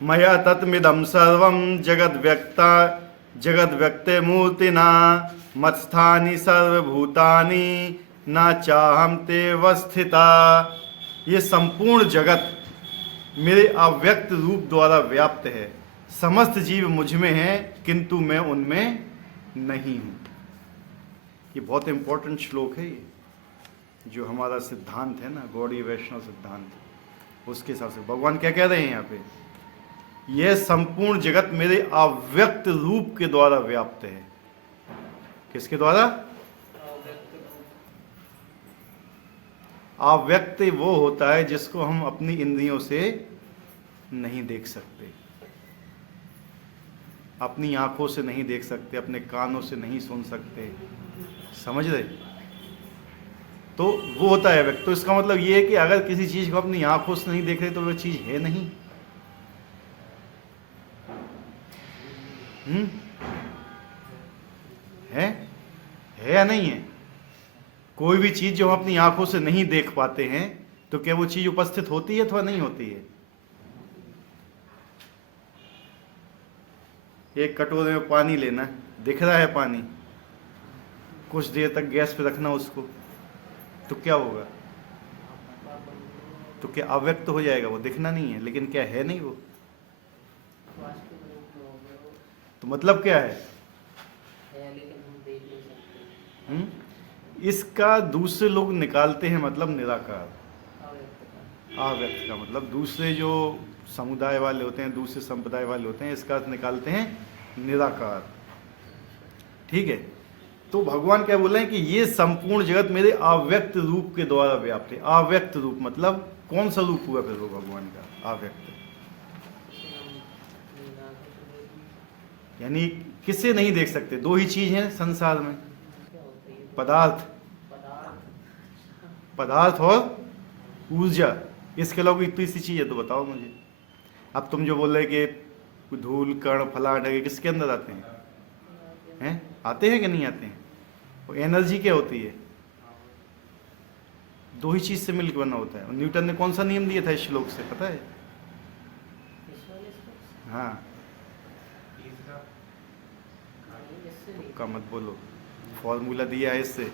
मया तत्मिदं सर्वं जगद्व्यक्ते मूर्तिना मत्स्थानि सर्वभूतानि न चाहम तेवस्थिता। ये संपूर्ण जगत मेरे अव्यक्त रूप द्वारा व्याप्त है। समस्त जीव मुझ में हैं किंतु मैं उनमें नहीं हूँ। ये बहुत इंपॉर्टेंट श्लोक है ये, जो हमारा सिद्धांत है ना, गौड़ीय वैष्णव सिद्धांत, उसके हिसाब से भगवान क्या कह रहे हैं यहाँ पे, यह संपूर्ण जगत मेरे अव्यक्त रूप के द्वारा व्याप्त है। किसके द्वारा? अव्यक्त वो होता है जिसको हम अपनी इंद्रियों से नहीं देख सकते, अपनी आंखों से नहीं देख सकते, अपने कानों से नहीं सुन सकते, समझ रहे? तो वो होता है व्यक्त। तो इसका मतलब ये है कि अगर किसी चीज को अपनी आंखों से नहीं देख रहे तो वो चीज है नहीं। है या नहीं है? कोई भी चीज जो हम अपनी आंखों से नहीं देख पाते हैं तो क्या वो चीज उपस्थित होती है अथवा नहीं होती है? एक कटोरे में पानी लेना है, दिख रहा है पानी, कुछ देर तक गैस पे रखना उसको, तो क्या होगा? तो क्या अव्यक्त हो जाएगा? वो दिखना नहीं है, लेकिन क्या है नहीं वो? तो मतलब क्या है? इसका दूसरे लोग निकालते हैं मतलब निराकार। अव्यक्त का मतलब दूसरे जो समुदाय वाले होते हैं, दूसरे संप्रदाय वाले होते हैं, इसका निकालते हैं निराकार। ठीक है? तो भगवान क्या बोल रहे हैं कि ये संपूर्ण जगत मेरे अव्यक्त रूप के द्वारा व्याप्त है। अव्यक्त रूप मतलब कौन सा रूप हुआ फिर वो भगवान का? अव्यक्त यानी किसे नहीं देख सकते? दो ही चीज हैं संसार में, पदार्थ और ऊर्जा। इसके अलावा कोई तीसरी चीज है तो बताओ मुझे। अब तुम जो बोल रहे कि धूल कण फलाट है, किसके अंदर आते हैं? आते हैं कि नहीं आते हैं? वो एनर्जी क्या होती है? दो ही चीज से मिलकर बना होता है। और न्यूटन ने कौन सा नियम दिया था इस श्लोक से, पता है? हाँ, तुक्का मत बोलो, फॉर्मूला दिया है इससे।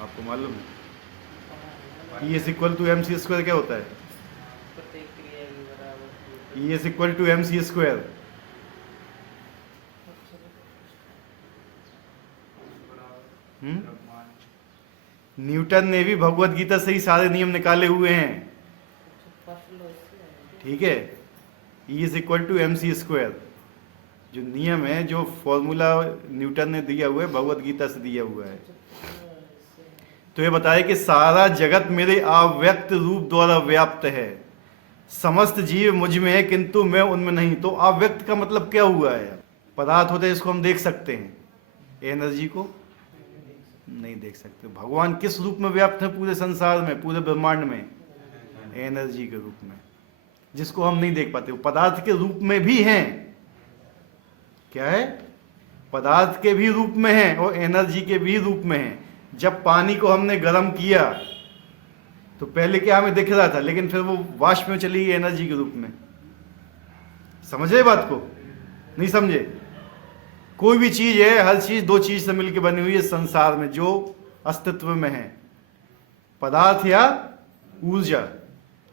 आपको मालूम है E is equal to mc square क्या होता है? E is equal to mc square. Newton ने भी भगवत गीता से ही सारे नियम निकाले हुए हैं। ठीक है? E is equal to mc square जो नियम है, जो फॉर्मूला न्यूटन ने दिया हुआ है, भगवत गीता से दिया हुआ है। तो ये बताए कि सारा जगत मेरे अव्यक्त रूप द्वारा व्याप्त है। समस्त जीव मुझ में है किंतु मैं उनमें नहीं। तो अव्यक्त का मतलब क्या हुआ है? पदार्थ होते हैं इसको हम देख सकते हैं, एनर्जी को नहीं देख सकते। भगवान किस रूप में व्याप्त है पूरे संसार में, पूरे ब्रह्मांड में? एनर्जी के रूप में, जिसको हम नहीं देख पाते। वो पदार्थ के रूप में भी हैं। क्या है? पदार्थ के भी रूप में है और एनर्जी के भी रूप में है। जब पानी को हमने गर्म किया तो पहले क्या हमें दिख रहा था, लेकिन फिर वो वाष्प में चली गई एनर्जी के रूप में। समझे बात को? नहीं समझे? कोई भी चीज है, हर चीज दो चीज से मिलकर बनी हुई है संसार में जो अस्तित्व में है, पदार्थ या ऊर्जा।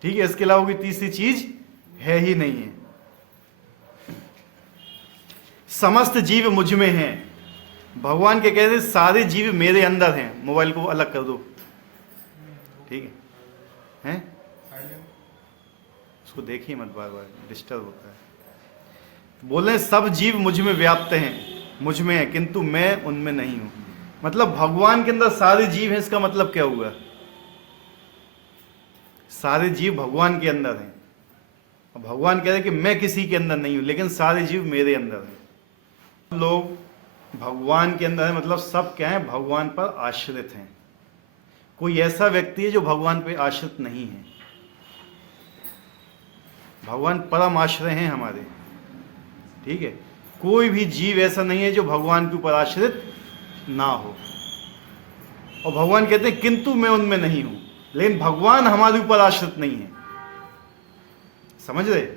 ठीक है? इसके अलावा कोई तीसरी चीज है ही नहीं है। समस्त जीव मुझ में हैं। भगवान के कह रहे सारे जीव मेरे अंदर हैं। मोबाइल को अलग कर दो, ठीक है? हैं? उसको देखिए मत, बार बार डिस्टर्ब होता है। बोले सब जीव मुझ में व्याप्त हैं, मुझ में है किंतु मैं उनमें नहीं हूं। मतलब भगवान के अंदर सारे जीव हैं। इसका मतलब क्या हुआ? सारे जीव भगवान के अंदर हैं। भगवान कह रहे कि मैं किसी के अंदर नहीं हूं, लेकिन सारे जीव मेरे अंदर हैं। लोग भगवान के अंदर है, मतलब सब क्या है? भगवान पर आश्रित हैं। कोई ऐसा व्यक्ति है जो भगवान पे आश्रित नहीं है? भगवान परम आश्रय हैं हमारे। ठीक है? कोई भी जीव ऐसा नहीं है जो भगवान के ऊपर आश्रित ना हो। और भगवान कहते हैं किंतु मैं उनमें नहीं हूं। लेकिन भगवान हमारे ऊपर आश्रित नहीं है। समझ रहे?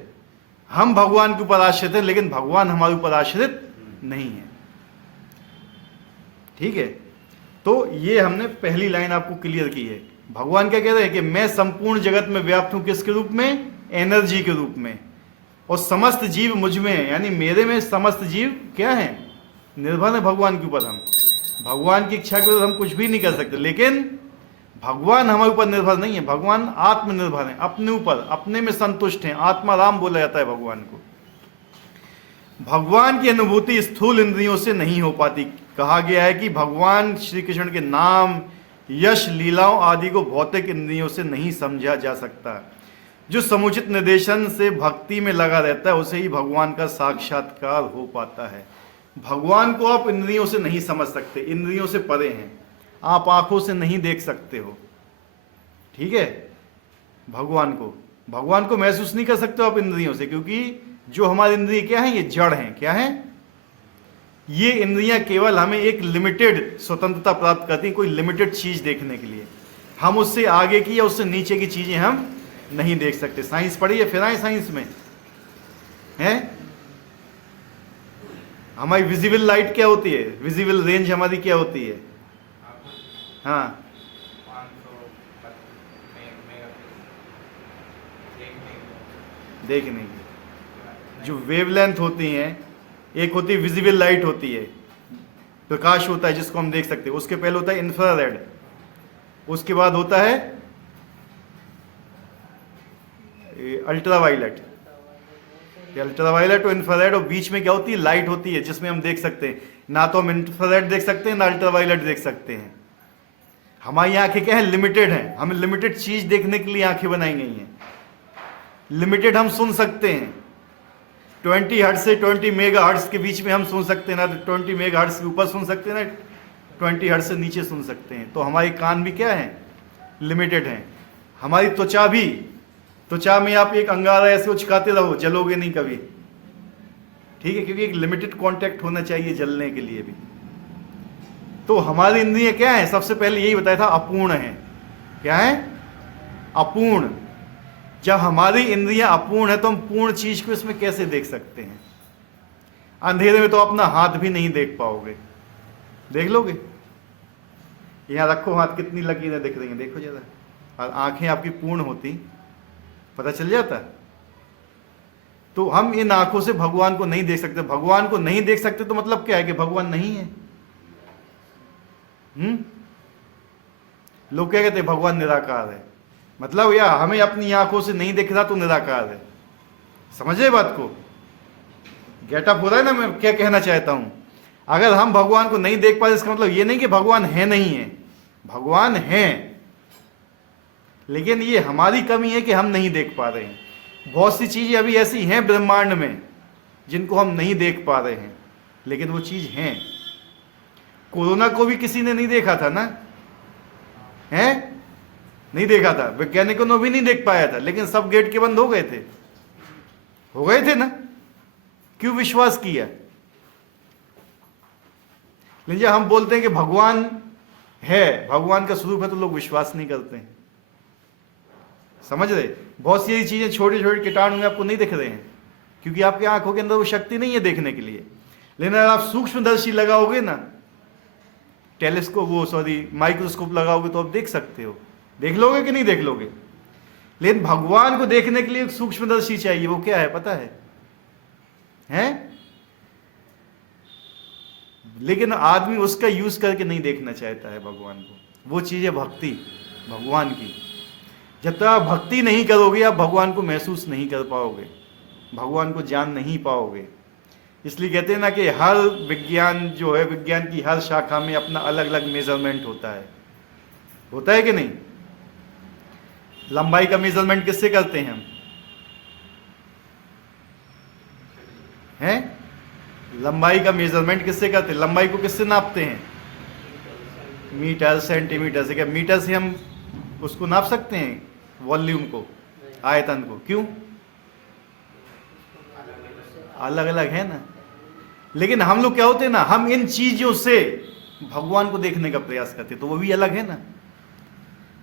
हम भगवान के ऊपर आश्रित हैं, लेकिन भगवान हमारे ऊपर आश्रित नहीं है। ठीक है, तो ये हमने पहली लाइन आपको क्लियर की है। भगवान क्या कह रहे हैं कि मैं संपूर्ण जगत में व्याप्त हूं, किसके रूप में? एनर्जी के रूप में, और समस्त जीव मुझ में है, यानी मेरे में समस्त जीव क्या है? निर्भर है भगवान के ऊपर। हम भगवान की इच्छा के ऊपर हम कुछ भी नहीं कर सकते, लेकिन भगवान हमारे ऊपर निर्भर नहीं है। भगवान आत्मनिर्भर है, अपने ऊपर, अपने में संतुष्ट हैं। आत्मा राम बोला जाता है भगवान को। भगवान की अनुभूति स्थूल इंद्रियों से नहीं हो पाती। कहा गया है कि भगवान श्री कृष्ण के नाम, यश, लीलाओं आदि को भौतिक इंद्रियों से नहीं समझा जा सकता। जो समुचित निर्देशन से भक्ति में लगा रहता है, उसे ही भगवान का साक्षात्कार हो पाता है। भगवान को आप इंद्रियों से नहीं समझ सकते, इंद्रियों से परे हैं। आप आंखों से नहीं देख सकते हो, ठीक है? भगवान को महसूस नहीं कर सकते हो आप इंद्रियों से, क्योंकि जो हमारी इंद्रिय क्या है? ये जड़ हैं। क्या है? ये इंद्रियां केवल हमें एक लिमिटेड स्वतंत्रता प्राप्त करती हैं, कोई लिमिटेड चीज देखने के लिए। हम उससे आगे की या उससे नीचे की चीजें हम नहीं देख सकते। साइंस पढ़ी है? फिर आए साइंस में है। हमारी विजिबल लाइट क्या होती है? विजिबल रेंज हमारी क्या होती है? हाँ, देखने की जो वेवलेंथ होती हैं, एक होती है विजिबल लाइट होती है, प्रकाश होता है जिसको हम देख सकते हैं। उसके पहले होता है इंफ्रारेड, उसके बाद होता है अल्ट्रावायलेट। अल्ट्रावायलेट और इंफ्रारेड, और बीच में क्या होती है? लाइट होती है, जिसमें हम देख सकते हैं। ना तो हम इंफ्रारेड देख सकते हैं, ना अल्ट्रावायलेट देख सकते हैं। हमारी आंखें क्या है? लिमिटेड हैं। हमें लिमिटेड चीज देखने के लिए आंखें बनाई गई हैं। लिमिटेड हम सुन सकते हैं, 20 हर्ट्ज से 20 मेगा हर्ट्ज के बीच में हम सुन सकते हैं। ना तो 20 मेगा हर्ट्ज के ऊपर सुन सकते हैं, ना 20 हर्ट्ज से नीचे सुन सकते हैं। तो हमारे कान भी क्या है? लिमिटेड हैं। हमारी त्वचा भी, त्वचा में आप एक अंगारा ऐसे उचकाते रहो, जलोगे नहीं कभी, ठीक है? क्योंकि एक लिमिटेड कांटेक्ट होना चाहिए जलने के लिए भी। तो हमारी इंद्रियां क्या है? सबसे पहले यही बताया था, अपूर्ण है। क्या है? अपूर्ण। जब हमारी इंद्रियां अपूर्ण है तो हम पूर्ण चीज को इसमें कैसे देख सकते हैं? अंधेरे में तो अपना हाथ भी नहीं देख पाओगे। देख लोगे? यहां रखो हाथ, कितनी लकीरें दिख रही हैं, देखो जरा। और आंखें आपकी पूर्ण होती, पता चल जाता। तो हम इन आंखों से भगवान को नहीं देख सकते। भगवान को नहीं देख सकते तो मतलब क्या है? कि भगवान नहीं है। लोग क्या कहते हैं? भगवान निराकार है। मतलब या हमें अपनी आंखों से नहीं दिख रहा तो निराकार है। समझे बात को? गेटअप हो रहा है ना मैं क्या कहना चाहता हूं? अगर हम भगवान को नहीं देख पाए, इसका मतलब ये नहीं कि भगवान है नहीं है। भगवान है, लेकिन ये हमारी कमी है कि हम नहीं देख पा रहे हैं। बहुत सी चीजें अभी ऐसी हैं ब्रह्मांड में जिनको हम नहीं देख पा रहे हैं, लेकिन वो चीज हैं। कोरोना को भी किसी ने नहीं देखा था ना? है? नहीं देखा था, वैज्ञानिकों ने भी नहीं देख पाया था, लेकिन सब गेट के बंद हो गए थे। हो गए थे ना? क्यों विश्वास किया? लेकिन जब हम बोलते हैं कि भगवान है, भगवान का स्वरूप है, तो लोग विश्वास नहीं करते हैं। समझ रहे? बहुत सी चीजें, छोटे छोटे कीटाणु में आपको नहीं दिख रहे हैं, क्योंकि आपकी आंखों के अंदर वो शक्ति नहीं है देखने के लिए। लेकिन अगर आप सूक्ष्मदर्शी लगाओगे ना, टेलीस्कोप, वो सॉरी माइक्रोस्कोप लगाओगे, तो आप देख सकते हो। देख लोगे कि नहीं देख लोगे? लेकिन भगवान को देखने के लिए एक सूक्ष्मदर्शी चाहिए। वो क्या है पता है? हैं? लेकिन आदमी उसका यूज करके नहीं देखना चाहता है भगवान को। वो चीज है भक्ति भगवान की। जब तक आप भक्ति नहीं करोगे, आप भगवान को महसूस नहीं कर पाओगे, भगवान को जान नहीं पाओगे। इसलिए कहते हैं ना कि हर विज्ञान जो है, विज्ञान की हर शाखा में अपना अलग अलग मेजरमेंट होता है। होता है कि नहीं? लंबाई का मेजरमेंट किससे करते हैं हम? हैं? लंबाई का मेजरमेंट किससे करते हैं? लंबाई को किससे नापते हैं? मीटर, सेंटीमीटर से। क्या मीटर से हम उसको नाप सकते हैं? वॉल्यूम को, आयतन को? क्यों? अलग अलग है ना। लेकिन हम लोग क्या होते हैं ना, हम इन चीजों से भगवान को देखने का प्रयास करते हैं, तो वो भी अलग है ना।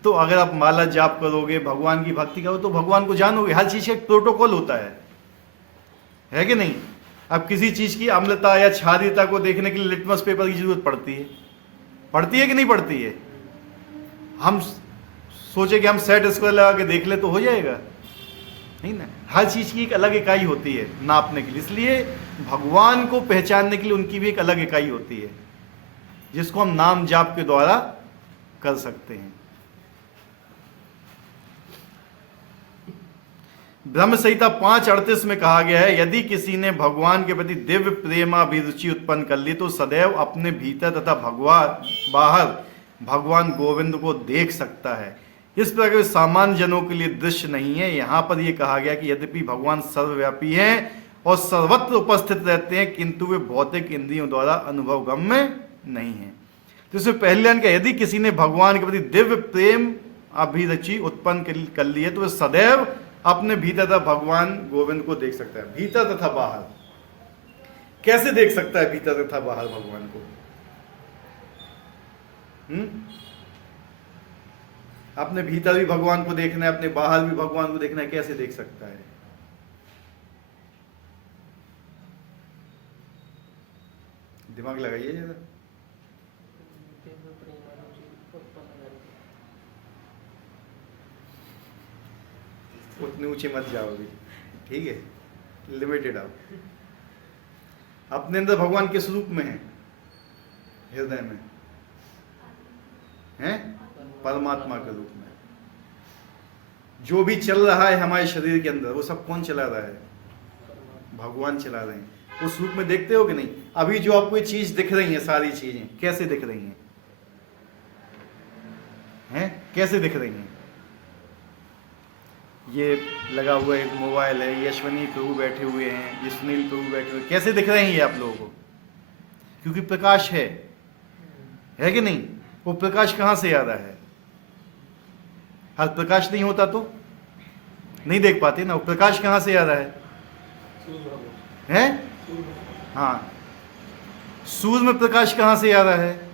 तो अगर आप माला जाप करोगे, भगवान की भक्ति करो, तो भगवान को जानोगे। हर चीज का एक प्रोटोकॉल होता है कि नहीं? अब किसी चीज की अम्लता या क्षारीयता को देखने के लिए लिटमस पेपर की जरूरत पड़ती है कि नहीं पड़ती है? हम सोचे कि हम सेट स्क्वायर लगा के देख ले तो हो जाएगा, नहीं ना। हर चीज की एक अलग इकाई होती है नापने के लिए। इसलिए भगवान को पहचानने के लिए उनकी भी एक अलग इकाई होती है, जिसको हम नाम जाप के द्वारा कर सकते हैं। ब्रह्म संहिता 5:38 में कहा गया है, यदि किसी ने भगवान के प्रति दिव्य प्रेमाभिरुचि उत्पन्न कर ली तो सदैव अपने भीतर तथा बाहर भगवान गोविंद को देख सकता है। इस प्रकार सामान्य जनों के लिए दृश्य नहीं है। यहाँ पर यह कहा गया कि यद्यपि भगवान सर्वव्यापी हैं और सर्वत्र उपस्थित रहते हैं, किंतु वे भौतिक इंद्रियों द्वारा अनुभवगम्य नहीं है। तो इसमें पहले लाइन का, यदि किसी ने भगवान के प्रति दिव्य प्रेम अभिरुचि उत्पन्न कर ली है तो वे सदैव अपने भीतर तथा भगवान गोविंद को देख सकता है। भीतर तथा बाहर कैसे देख सकता है? भीतर तथा बाहर भगवान को अपने भीतर भी भगवान को देखना है, अपने बाहर भी भगवान को देखना है, कैसे देख सकता है? दिमाग लगाइए जरा। उतने ऊंचे मत जाओ अभी, ठीक है? लिमिटेड आओ। अपने अंदर भगवान किस रूप में है? हृदय में है, परमात्मा के रूप में। जो भी चल रहा है हमारे शरीर के अंदर, वो सब कौन चला रहा है? भगवान चला रहे हैं। उस रूप में देखते हो कि नहीं? अभी जो आपको ये चीज दिख रही है, सारी चीजें कैसे दिख रही हैं? कैसे दिख रही हैं? ये लगा हुआ एक मोबाइल है, ये अश्वनी प्रभु बैठे हुए हैं, ये सुनील प्रभु बैठे हुए, कैसे दिख रहे हैं ये आप लोगों को? क्योंकि प्रकाश है कि नहीं? वो प्रकाश कहां से आ रहा है? हर प्रकाश नहीं होता तो नहीं देख पाते ना। वो प्रकाश कहां से आ रहा है? हाँ, सूर्य में प्रकाश कहां से आ रहा है?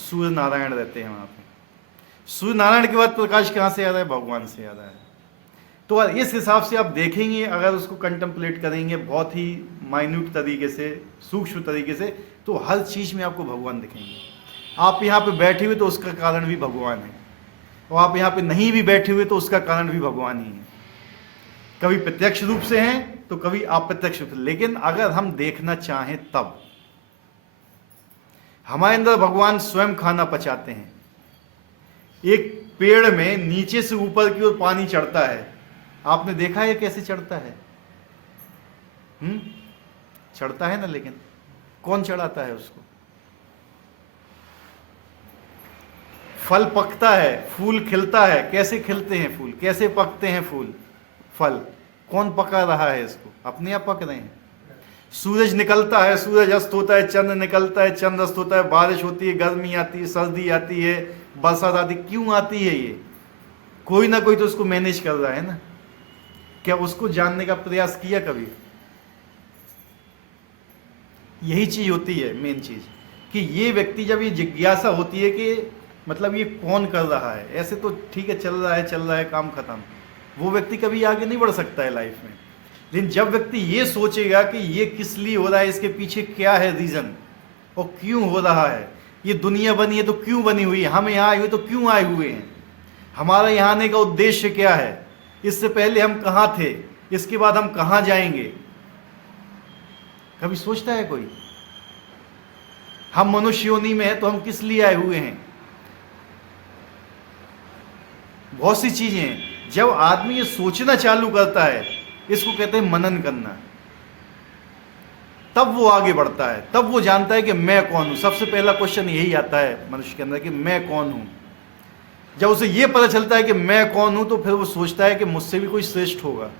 सूर्य नारायण रहते हैं वहां पे। सूर्य नारायण के बाद प्रकाश कहां से आ रहा है? भगवान से आ रहा है। तो इस हिसाब से आप देखेंगे, अगर उसको कंटेम्पलेट करेंगे बहुत ही माइन्यूट तरीके से, सूक्ष्म तरीके से, तो हर चीज में आपको भगवान दिखेंगे। आप यहाँ पे बैठे हुए तो उसका कारण भी भगवान है, और आप यहाँ पे नहीं भी बैठे हुए तो उसका कारण भी भगवान ही है। कभी प्रत्यक्ष रूप से हैं तो कभी अप्रत्यक्ष रूप से। लेकिन अगर हम देखना चाहें तब हमारे अंदर भगवान स्वयं खाना पचाते हैं। एक पेड़ में नीचे से ऊपर की ओर पानी चढ़ता है, आपने देखा है कैसे चढ़ता है? चढ़ता है ना, लेकिन कौन चढ़ाता है उसको? फल पकता है, फूल खिलता है, कैसे खिलते हैं फूल, कैसे पकते हैं फूल, फल, कौन पका रहा है इसको? अपने आप पक रहे हैं। सूरज निकलता है, सूरज अस्त होता है, चंद्र निकलता है, चंद्र अस्त होता है, बारिश होती है, गर्मी आती है, सर्दी आती है, बरसात आती। क्यों आती है? ये कोई ना कोई तो उसको मैनेज कर रहा है ना। क्या उसको जानने का प्रयास किया कभी? यही चीज होती है मेन चीज, कि ये व्यक्ति जब ये जिज्ञासा होती है कि मतलब ये कौन कर रहा है, ऐसे तो ठीक है चल रहा है काम खत्म, वो व्यक्ति कभी आगे नहीं बढ़ सकता है लाइफ में। लेकिन जब व्यक्ति ये सोचेगा कि ये किस लिए हो रहा है, इसके पीछे क्या है रीजन और क्यों हो रहा है, ये दुनिया बनी है तो क्यों बनी हुई है, हम यहाँ आए हुए तो क्यों आए हुए हैं, हमारा यहाँ आने का उद्देश्य क्या है, इससे पहले हम कहाँ थे, इसके बाद हम कहाँ जाएंगे, कभी सोचता है कोई? हम मनुष्य योनि में है तो हम किस लिए आए हुए हैं? बहुत सी चीजें हैं। जब आदमी ये सोचना चालू करता है, इसको कहते हैं मनन करना, तब वो आगे बढ़ता है, तब वो जानता है कि मैं कौन हूं। सबसे पहला क्वेश्चन यही आता है मनुष्य के अंदर कि मैं कौन हूं। जब उसे ये पता चलता है कि मैं कौन हूं, तो फिर वो सोचता है कि मुझसे भी कोई श्रेष्ठ होगा,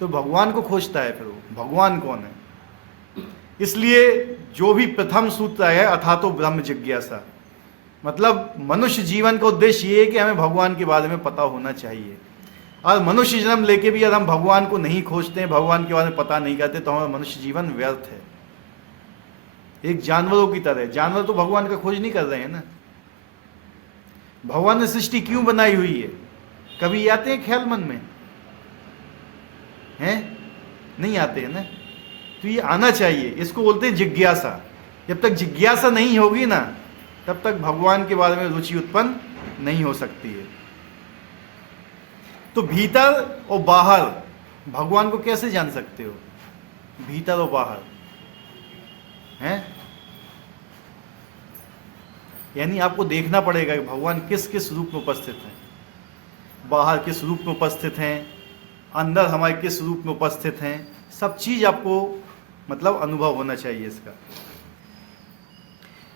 तो भगवान को खोजता है। फिर वो भगवान कौन है? इसलिए जो भी प्रथम सूत्र है, अथातो ब्रह्म जिज्ञासा, मतलब मनुष्य जीवन का उद्देश्य ये है कि हमें भगवान के बारे में पता होना चाहिए। और मनुष्य जन्म लेके भी अगर हम भगवान को नहीं खोजते हैं, भगवान के बारे में पता नहीं करते, तो हमारा मनुष्य जीवन व्यर्थ है। एक जानवरों की तरह, जानवर तो भगवान का खोज नहीं कर रहे हैं ना। भगवान ने सृष्टि क्यों बनाई हुई है? कभी आते हैं ख्याल मन में? हैं? नहीं आते हैं ना। तो ये आना चाहिए, इसको बोलते हैं जिज्ञासा। जब तक जिज्ञासा नहीं होगी ना, तब तक भगवान के बारे में रुचि उत्पन्न नहीं हो सकती है। तो भीतर और बाहर भगवान को कैसे जान सकते हो? भीतर और बाहर हैं, यानी आपको देखना पड़ेगा कि भगवान किस किस रूप में उपस्थित हैं, बाहर किस रूप में उपस्थित हैं, अंदर हमारे किस रूप में उपस्थित हैं। सब चीज आपको मतलब अनुभव होना चाहिए इसका।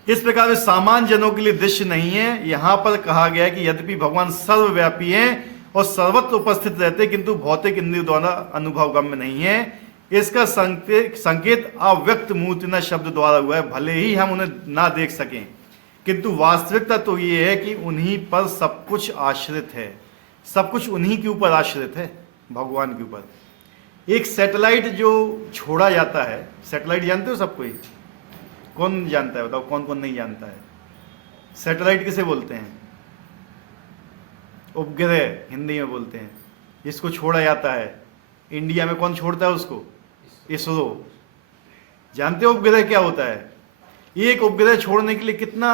इस प्रकार से सामान्य जनों के लिए दृश्य नहीं है। यहां पर कहा गया है कि यद्यपि भगवान सर्वव्यापी हैं और सर्वत्र उपस्थित रहते, किंतु भौतिक इंद्रियों द्वारा अनुभवगम्य नहीं है। इसका संकेत अव्यक्त मूर्तिना शब्द द्वारा हुआ है। भले ही हम उन्हें ना देख सकें, किंतु वास्तविकता तो ये है कि उन्हीं पर सब कुछ आश्रित है। सब कुछ उन्हीं के ऊपर आश्रित है, भगवान के ऊपर। एक सैटेलाइट जो छोड़ा जाता है, सैटेलाइट जानते हो सब कोई? कौन जानता है बताओ, कौन कौन नहीं जानता है? सैटेलाइट किसे बोलते हैं? उपग्रह हिंदी में बोलते हैं। इसको छोड़ा जाता है। इंडिया में कौन छोड़ता है उसको? इसरो। जानते हो उपग्रह क्या होता है? एक उपग्रह छोड़ने के लिए कितना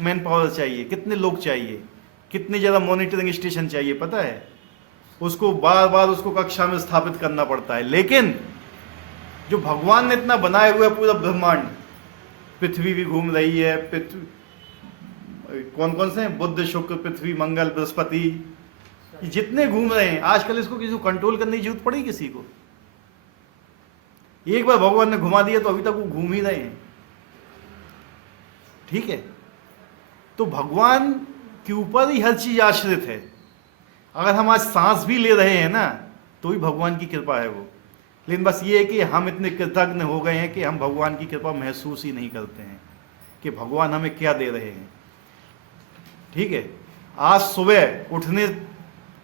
मैन पावर चाहिए, कितने लोग चाहिए, कितने ज़्यादा मॉनिटरिंग स्टेशन चाहिए पता है? उसको बार बार उसको कक्षा में स्थापित करना पड़ता है। लेकिन जो भगवान ने इतना बनाए हुए पूरा ब्रह्मांड, पृथ्वी भी घूम रही है, कौन कौन से हैं? बुध, शुक्र, पृथ्वी, मंगल, बृहस्पति, ये जितने घूम रहे हैं आजकल, इसको किसी को कंट्रोल करने की जरूरत पड़ी किसी को? एक बार भगवान ने घुमा दिया तो अभी तक वो घूम ही रहे हैं। ठीक है, तो भगवान के ऊपर ही हर चीज आश्रित है। अगर हम आज सांस भी ले रहे हैं ना, तो भी भगवान की कृपा है वो। लेकिन बस ये है कि हम इतने कृतज्ञ हो गए हैं कि हम भगवान की कृपा महसूस ही नहीं करते हैं कि भगवान हमें क्या दे रहे हैं। ठीक है, आज सुबह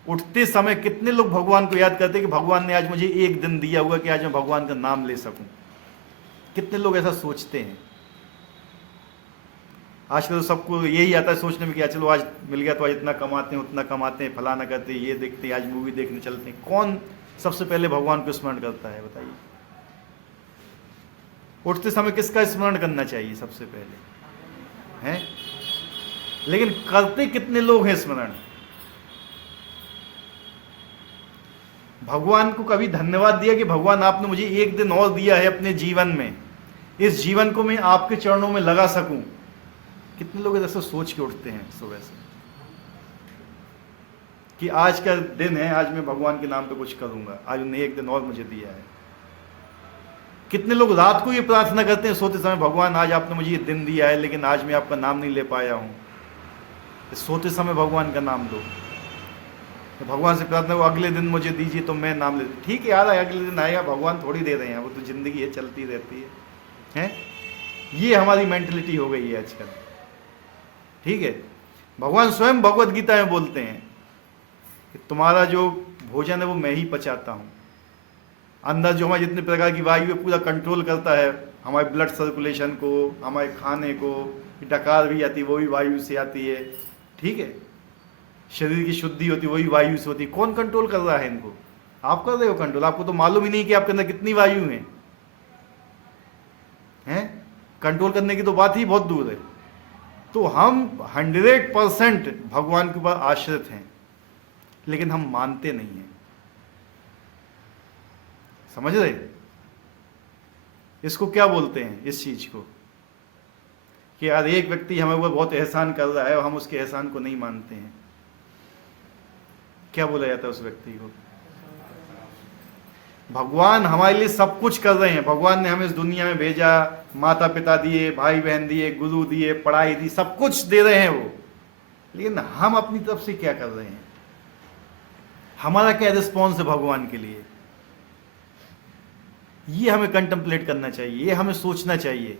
उठते समय कितने लोग भगवान को याद करते हैं कि भगवान ने आज मुझे एक दिन दिया हुआ कि आज मैं भगवान का नाम ले सकूं? कितने लोग ऐसा सोचते हैं? आजकल तो सबको यही आता है सोचने में कि चलो आज मिल गया तो आज इतना कमाते हैं, उतना कमाते हैं, फलाना करते हैं, ये देखते हैं, आज मूवी देखने चलते हैं। कौन सबसे पहले भगवान को स्मरण करता है बताइए? उठते समय किसका स्मरण करना चाहिए सबसे पहले? हैं? लेकिन करते कितने लोग हैं स्मरण? भगवान को कभी धन्यवाद दिया कि भगवान आपने मुझे एक दिन और दिया है अपने जीवन में, इस जीवन को मैं आपके चरणों में लगा सकूं? कितने लोग ऐसा सोच के उठते हैं सुबह से कि आज का दिन है, आज मैं भगवान के नाम पे कुछ करूंगा, आज उन्हें एक दिन और मुझे दिया है। कितने लोग रात को ये प्रार्थना करते हैं सोते समय, भगवान आज आपने मुझे ये दिन दिया है लेकिन आज मैं आपका नाम नहीं ले पाया हूं। सोते समय भगवान का नाम लो, तो भगवान से प्रार्थना को अगले दिन मुझे दीजिए तो मैं नाम ले। ठीक है यार, अगले दिन आएगा, भगवान थोड़ी दे रहे हैं, वो तो जिंदगी है, चलती रहती है? ये हमारी मेंटलिटी हो गई है आजकल। ठीक है, भगवान स्वयं भगवत गीता में बोलते हैं कि तुम्हारा जो भोजन है वो मैं ही पचाता हूँ। अंदर जो हमारे जितने प्रकार की वायु है पूरा कंट्रोल करता है, हमारे ब्लड सर्कुलेशन को, हमारे खाने को, डकार भी आती है वो भी वायु से आती है। ठीक है, शरीर की शुद्धि होती है वही वायु से होती है। कौन कंट्रोल कर रहा है इनको? आप कर रहे हो कंट्रोल? आपको तो मालूम ही नहीं कि आपके अंदर कितनी वायु है। कंट्रोल करने की तो बात ही बहुत दूर है। तो हम 100% भगवान के ऊपर आश्रित हैं, लेकिन हम मानते नहीं हैं। समझ रहे? इसको क्या बोलते हैं इस चीज को कि यार एक व्यक्ति हमें ऊपर बहुत एहसान कर रहा है और हम उसके एहसान को नहीं मानते हैं। क्या बोला जाता है उस व्यक्ति को? भगवान हमारे लिए सब कुछ कर रहे हैं। भगवान ने हमें इस दुनिया में भेजा, माता पिता दिए, भाई बहन दिए, गुरु दिए, पढ़ाई दी, सब कुछ दे रहे हैं वो। लेकिन हम अपनी तरफ से क्या कर रहे हैं? हमारा क्या रिस्पॉन्स है भगवान के लिए? ये हमें कंटेम्पलेट करना चाहिए, ये हमें सोचना चाहिए।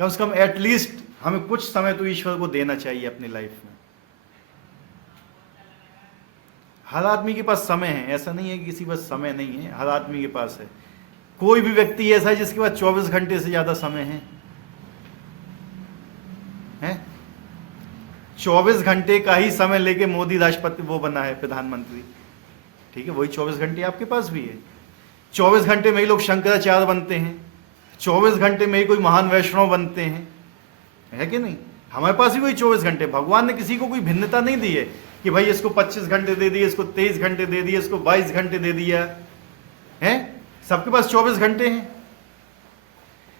कम से कम एटलीस्ट हमें कुछ समय तो ईश्वर को देना चाहिए अपनी लाइफ में। हर आदमी के पास समय है, ऐसा नहीं है कि किसी के पास समय नहीं है, हर आदमी के पास है। कोई भी व्यक्ति ऐसा है जिसके पास 24 घंटे से ज्यादा समय है? 24 घंटे का ही समय लेके मोदी राष्ट्रपति वो बना है प्रधानमंत्री, ठीक है, वही 24 घंटे आपके पास भी है। 24 घंटे में ही लोग शंकराचार्य बनते हैं, 24 घंटे में ही कोई महान वैष्णव बनते हैं, है कि नहीं? हमारे पास भी वही 24 घंटे। भगवान ने किसी को कोई भिन्नता नहीं दी है कि भाई इसको 25 घंटे दे दिए, इसको 23 घंटे दे दिए, इसको 22 घंटे दे दिया है। सबके पास 24 घंटे हैं,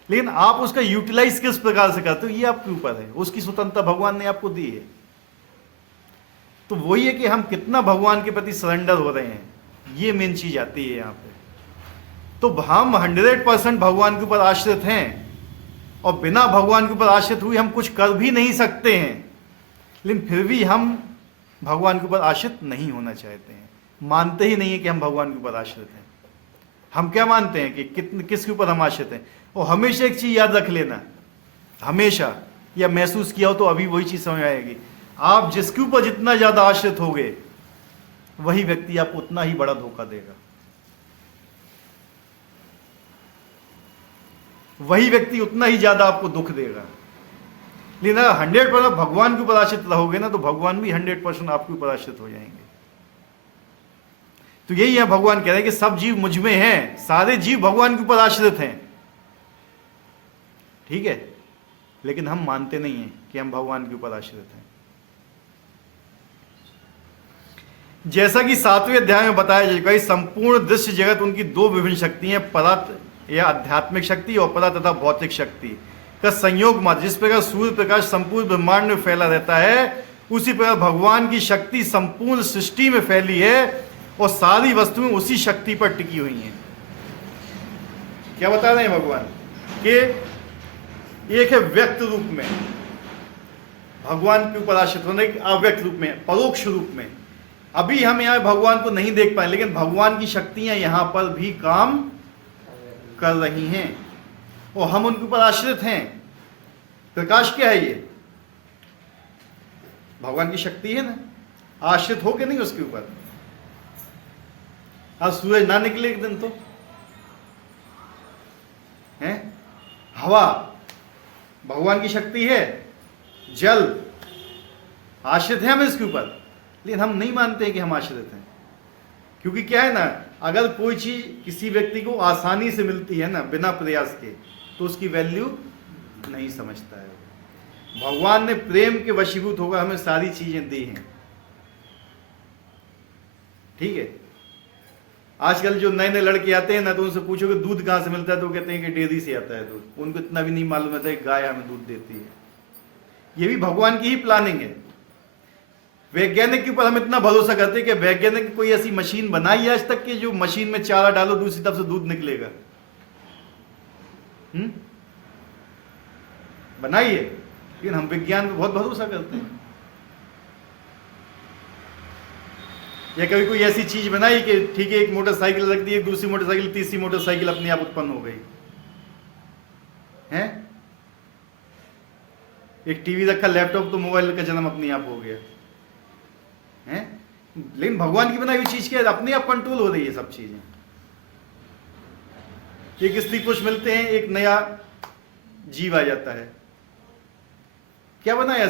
लेकिन आप उसका यूटिलाइज किस प्रकार से करते हो ये आपके ऊपर है। उसकी स्वतंत्रता भगवान ने आपको दी है। तो वही है कि हम कितना भगवान के प्रति सरेंडर हो रहे हैं, ये मेन चीज आती है यहाँ पे। तो हम 100% भगवान के ऊपर आश्रित हैं, और बिना भगवान के ऊपर आश्रित हुए हम कुछ कर भी नहीं सकते हैं, लेकिन फिर भी हम भगवान के ऊपर आश्रित नहीं होना चाहते हैं। मानते ही नहीं है कि हम भगवान के ऊपर आश्रित हैं। हम क्या मानते हैं कि किसके ऊपर हम आश्रित हैं? और हमेशा एक चीज याद रख लेना, हमेशा, या महसूस किया हो तो अभी वही चीज समझ आएगी, आप जिसके ऊपर जितना ज्यादा आश्रित होगे वही व्यक्ति आपको उतना ही बड़ा धोखा देगा, वही व्यक्ति उतना ही ज्यादा आपको दुख देगा। लेकिन 100% भगवान के ऊपर आश्रित रहोगे ना, तो भगवान भी 100% आपके ऊपर आश्रित हो जाएंगे। तो यही है, भगवान कह रहे हैं कि सब जीव मुझ में हैं, सारे जीव भगवान के ऊपर आश्रित हैं, ठीक है, लेकिन हम मानते नहीं हैं कि हम भगवान के ऊपर आश्रित हैं। जैसा कि 7वें अध्याय में बताया जाएगा, संपूर्ण दृश्य जगत उनकी दो विभिन्न शक्तियां, परात या आध्यात्मिक शक्ति और परा तथा भौतिक शक्ति का संयोग मात्र। जिस प्रकार सूर्य प्रकाश संपूर्ण ब्रह्मांड में फैला रहता है, उसी प्रकार भगवान की शक्ति संपूर्ण सृष्टि में फैली है और सारी वस्तुएं उसी शक्ति पर टिकी हुई हैं। क्या बता रहे हैं भगवान? कि एक है व्यक्त रूप में भगवान के ऊपर आश्रित होने, एक अव्यक्त रूप में, परोक्ष रूप में। अभी हम यहाँ भगवान को नहीं देख पाए, लेकिन भगवान की शक्तियां यहां पर भी काम कर रही हैं और हम उनके ऊपर आश्रित हैं। प्रकाश क्या है? ये भगवान की शक्ति है ना, आश्रित हो के नहीं उसके ऊपर। आज सूरज ना निकले एक दिन तो है, हवा भगवान की शक्ति है, जल आश्रित है हम इसके ऊपर, लेकिन हम नहीं मानते हैं कि हम आश्रित हैं। क्योंकि क्या है ना, अगर कोई चीज किसी व्यक्ति को आसानी से मिलती है ना, बिना प्रयास के, तो उसकी वैल्यू नहीं समझता है। भगवान ने प्रेम के वशीभूत होकर हमें सारी चीजें दी हैं, ठीक है। आजकल जो नए नए लड़के आते हैं ना, तो उनसे पूछो कि दूध कहाँ से मिलता है, तो कहते हैं कि डेयरी से आता है दूध। उनको इतना भी नहीं मालूम रहता है कि गाय हमें दूध देती है। ये भी भगवान की ही प्लानिंग है। वैज्ञानिक के ऊपर हम इतना भरोसा करते हैं कि वैज्ञानिक कोई ऐसी मशीन बनाई है आज तक कि जो मशीन में चारा डालो दूसरी तरफ से दूध निकलेगा? बनाई है, लेकिन हम विज्ञान पे बहुत भरोसा करते हैं। या कभी कोई ऐसी चीज बनाई कि ठीक है, एक मोटरसाइकिल रख दी, दूसरी मोटरसाइकिल, तीसरी मोटरसाइकिल अपने आप उत्पन्न हो गई है। एक टीवी रखा, लैपटॉप, तो मोबाइल का जन्म अपने आप हो गया है। लेकिन भगवान की बनाई हुई चीज क्या है? अपने आप कंट्रोल हो रही है सब चीजें। एक स्त्री पुरुष मिलते हैं, एक नया जीव आ जाता है। क्या बनाया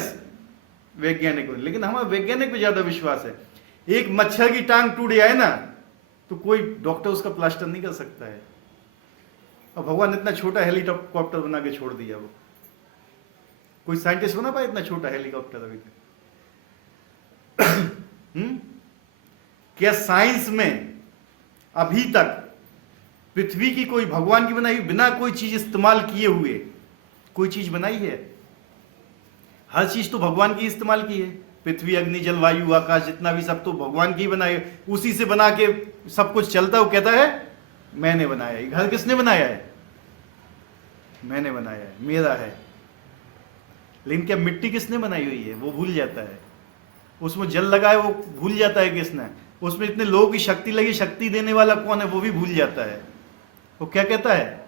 वैज्ञानिक ने? लेकिन हमारा वैज्ञानिक पे ज्यादा विश्वास है। एक मच्छर की टांग टूट जाए ना, तो कोई डॉक्टर उसका प्लास्टर नहीं कर सकता है, और भगवान ने इतना छोटा हेलीकॉप्टर बना के छोड़ दिया। वो कोई साइंटिस्ट बना पाए इतना छोटा हेलीकॉप्टर अभी तक? क्या साइंस में अभी तक पृथ्वी की कोई भगवान की बनाई बिना कोई चीज इस्तेमाल किए हुए कोई चीज बनाई है? हर चीज तो भगवान की इस्तेमाल की है। पृथ्वी, अग्नि, जल, वायु, आकाश, जितना भी सब तो भगवान की बनाए, उसी से बना के सब कुछ चलता है। वो कहता है मैंने बनाया है। घर किसने बनाया है? मैंने बनाया है, मेरा है। लेकिन क्या मिट्टी किसने बनाई हुई है? वो भूल जाता है। उसमें जल लगा है, वो भूल जाता है किसने। उसमें इतने लोगों की शक्ति लगी, शक्ति देने वाला कौन है वो भी भूल जाता है। वो क्या कहता है?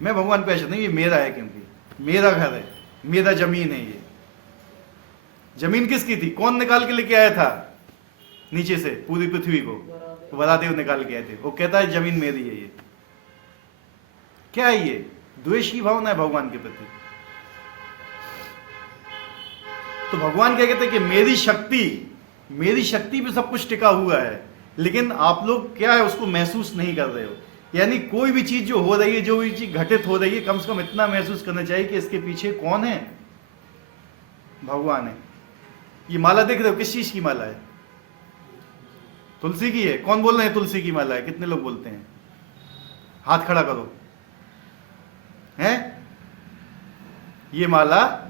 मैं भगवान पे नहीं, ये मेरा है, क्योंकि मेरा घर है, मेरा जमीन है। ये जमीन किसकी थी? कौन निकाल के लेके आया था नीचे से पूरी पृथ्वी को? वरादेव निकाल के आए थे। वो कहता है जमीन मेरी है। ये क्या है? ये द्वेष की भावना है भगवान के प्रति। तो भगवान क्या कहते हैं कि मेरी शक्ति पे सब कुछ टिका हुआ है, लेकिन आप लोग क्या है उसको महसूस नहीं कर रहे हो। यानी कोई भी चीज जो हो रही है, जो भी चीज घटित हो रही है, कम से कम इतना महसूस करना चाहिए कि इसके पीछे कौन है, भगवान है। ये माला देख रहे हो, किस चीज की माला है? तुलसी की है। कौन बोल रहे हैं तुलसी की माला है? कितने लोग बोलते हैं? हाथ खड़ा करो। हैं? ये माला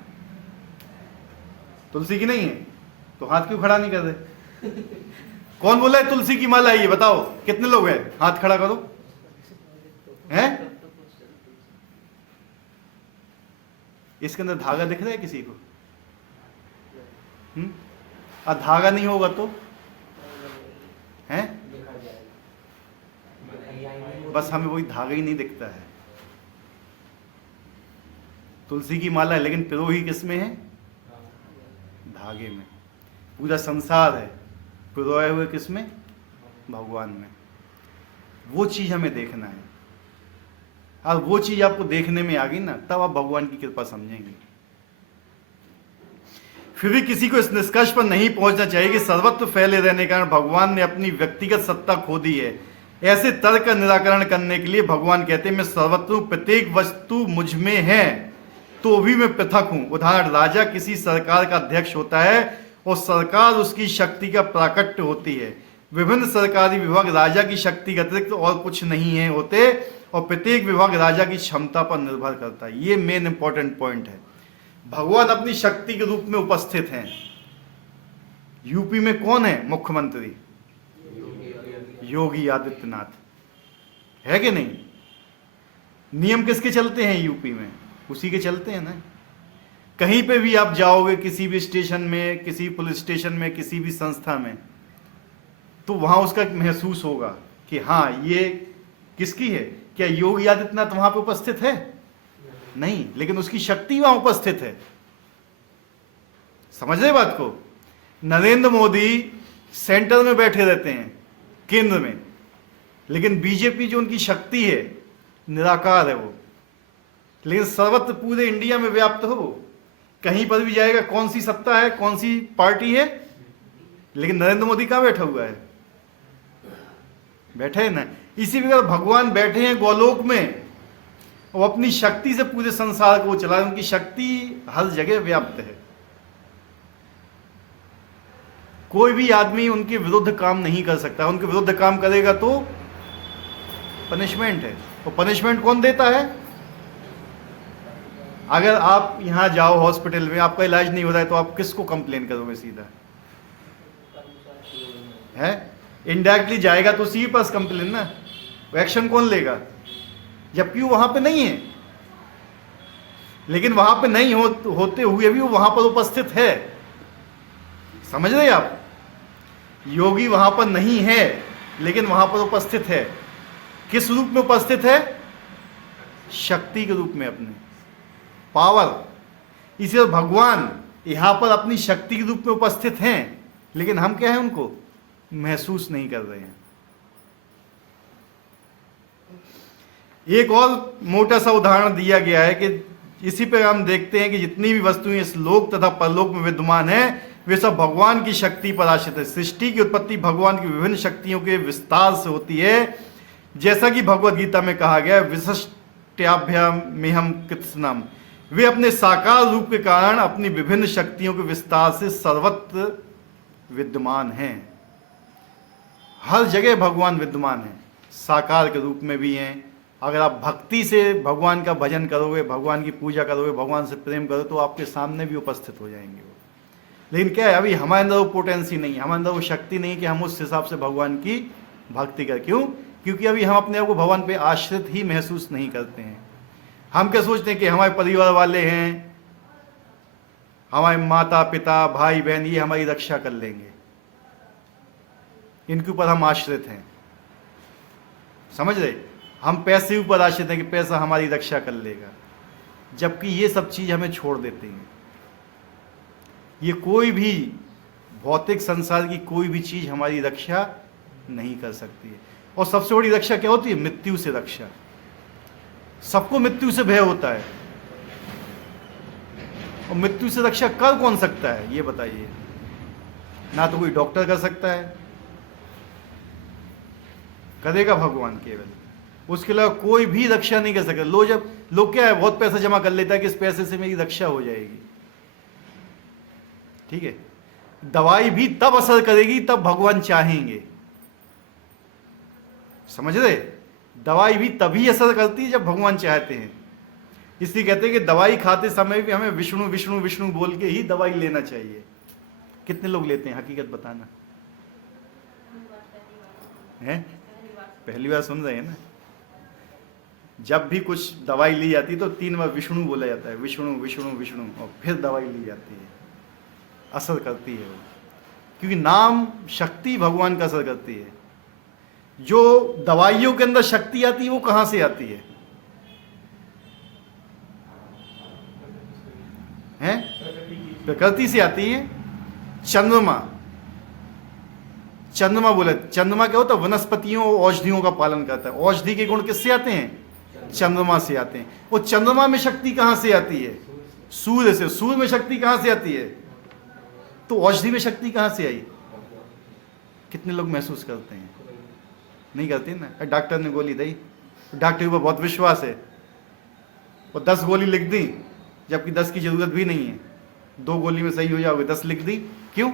तुलसी की नहीं है तो हाथ क्यों खड़ा नहीं कर रहे? कौन बोला है तुलसी की माला है? ये बताओ, कितने लोग हैं? हाथ खड़ा करो। हैं? इसके अंदर धागा दिख रहा है किसी को? और धागा नहीं होगा तो हैं? बस हमें वही धागा ही नहीं दिखता है। तुलसी की माला है, लेकिन पिरोही किसमें है? धागे में। पूरा संसार है पिरोए हुए किसमें? भगवान में। वो चीज हमें देखना है, और वो चीज आपको देखने में आ गई ना, तब आप भगवान की कृपा समझेंगे। फिर भी किसी को इस निष्कर्ष पर नहीं पहुंचना चाहिए कि सर्वत्र फैले रहने के कारण भगवान ने अपनी व्यक्तिगत सत्ता खो दी है। ऐसे तर्क का निराकरण करने के लिए भगवान कहते हैं, मैं सर्वत्र हूं, प्रत्येक वस्तु मुझ में है, तो भी मैं पृथक हूं। उदाहरण, राजा किसी सरकार का अध्यक्ष होता है और सरकार उसकी शक्ति का प्राकट्य होती है। विभिन्न सरकारी विभाग राजा की शक्ति के अतिरिक्त और कुछ नहीं है होते, और प्रत्येक विभाग राजा की क्षमता पर निर्भर करता है। ये मेन इंपॉर्टेंट पॉइंट है। भगवान अपनी शक्ति के रूप में उपस्थित हैं। यूपी में कौन है मुख्यमंत्री? योगी आदित्यनाथ है कि नहीं? नियम किसके चलते हैं यूपी में? उसी के चलते हैं ना। कहीं पे भी आप जाओगे, किसी भी स्टेशन में, किसी पुलिस स्टेशन में, किसी भी संस्था में, तो वहां उसका महसूस होगा कि हाँ ये किसकी है। क्या योगी आदित्यनाथ वहां पे उपस्थित है? नहीं, लेकिन उसकी शक्ति वहां उपस्थित है। समझ रहे बात को? नरेंद्र मोदी सेंटर में बैठे रहते हैं, केंद्र में, लेकिन बीजेपी जो उनकी शक्ति है, निराकार है वो, लेकिन सर्वत्र पूरे इंडिया में व्याप्त हो। कहीं पर भी जाएगा, कौन सी सत्ता है, कौन सी पार्टी है, लेकिन नरेंद्र मोदी कहां बैठा हुआ है? बैठे है ना। इसी प्रकार भगवान बैठे हैं गोलोक में, और अपनी शक्ति से पूरे संसार को चला। उनकी शक्ति हर जगह व्याप्त है। कोई भी आदमी उनके विरुद्ध काम नहीं कर सकता। उनके विरुद्ध काम करेगा तो पनिशमेंट है। और पनिशमेंट कौन देता है? अगर आप यहां जाओ हॉस्पिटल में, आपका इलाज नहीं हो रहा है, तो आप किसको कंप्लेन करोगे? सीधा है, इनडायरेक्टली जाएगा तो उसी के पास कंप्लेन ना। एक्शन कौन लेगा? जबकि वो वहां पे नहीं है, लेकिन वहां पे नहीं होते हुए भी वो वहां पर उपस्थित है। समझ रहे आप? योगी वहां पर नहीं है, लेकिन वहां पर उपस्थित है। किस रूप में उपस्थित है? शक्ति के रूप में, अपने पावर। इसलिए भगवान यहां पर अपनी शक्ति के रूप में उपस्थित हैं, लेकिन हम क्या है, उनको महसूस नहीं कर रहे हैं। एक और मोटा सा उदाहरण दिया गया है कि इसी पर हम देखते हैं कि जितनी भी वस्तुएं इस लोक तथा परलोक में विद्यमान है, वे सब भगवान की शक्ति पर आश्रित है। सृष्टि की उत्पत्ति भगवान की विभिन्न शक्तियों के विस्तार से होती है, जैसा कि भगवद गीता में कहा गया है, विशिष्टाभ्यामेहम कृत्स्नम। वे अपने साकार रूप के कारण अपनी विभिन्न शक्तियों के विस्तार से सर्वत्र विद्यमान हैं। हर जगह भगवान विद्यमान है, साकार के रूप में भी हैं। अगर आप भक्ति से भगवान का भजन करोगे, भगवान की पूजा करोगे, भगवान से प्रेम करोगे, तो आपके सामने भी उपस्थित हो जाएंगे वो। लेकिन क्या है, अभी हमारे अंदर वो पोटेंसी नहीं है, हमारे अंदर वो शक्ति नहीं कि हम उस हिसाब से भगवान की भक्ति करें। क्यों? क्योंकि अभी हम अपने आप को भगवान पे आश्रित ही महसूस नहीं करते हैं। हम क्या सोचते हैं कि हमारे परिवार वाले हैं, हमारे माता पिता भाई बहन, ये हमारी रक्षा कर लेंगे, इनके ऊपर हम आश्रित हैं। समझ रहे? हम पैसे ऊपर आश्रित हैं कि पैसा हमारी रक्षा कर लेगा, जबकि ये सब चीज हमें छोड़ देते हैं। ये कोई भी भौतिक संसार की कोई भी चीज हमारी रक्षा नहीं कर सकती है। और सबसे बड़ी रक्षा क्या होती है? मृत्यु से रक्षा। सबको मृत्यु से भय होता है। और मृत्यु से रक्षा कर कौन सकता है ये बताइए? ना तो कोई डॉक्टर कर सकता है, करेगा भगवान केवल, उसके अलावा कोई भी रक्षा नहीं कर सकता। लोग क्या है, बहुत पैसा जमा कर लेता है कि इस पैसे से मेरी रक्षा हो जाएगी। ठीक है, दवाई भी तब असर करेगी तब भगवान चाहेंगे, समझ रहे? दवाई भी तभी असर करती है जब भगवान चाहते हैं। इसलिए कहते हैं कि दवाई खाते समय भी हमें विष्णु विष्णु विष्णु बोल के ही दवाई लेना चाहिए। कितने लोग लेते हैं, हकीकत बताना है? पहली बार सुन रहे हैं ना? जब भी कुछ दवाई ली जाती है तो 3 बार विष्णु बोला जाता है, विष्णु विष्णु विष्णु, और फिर दवाई ली जाती है, असर करती है वो। क्योंकि नाम शक्ति भगवान का असर करती है। जो दवाइयों के अंदर शक्ति आती है वो कहां से आती है? हैं? प्रकृति से आती है। चंद्रमा बोले, चंद्रमा क्या होता है? वनस्पतियों और औषधियों का पालन करता है। औषधि के गुण किससे आते हैं? चंद्रमा से आते हैं। वो चंद्रमा में शक्ति कहां से आती है? सूर्य से। सूर्य में शक्ति कहां से आती है? तो औषधि में शक्ति कहां से आई? कितने लोग महसूस करते हैं? नहीं करते ना। डॉक्टर ने गोली दी, डॉक्टर के ऊपर बहुत विश्वास है, और 10 गोली लिख दी, जबकि 10 की जरूरत भी नहीं है। 2 गोली में सही हो जाओगे, 10 लिख दी, क्यों?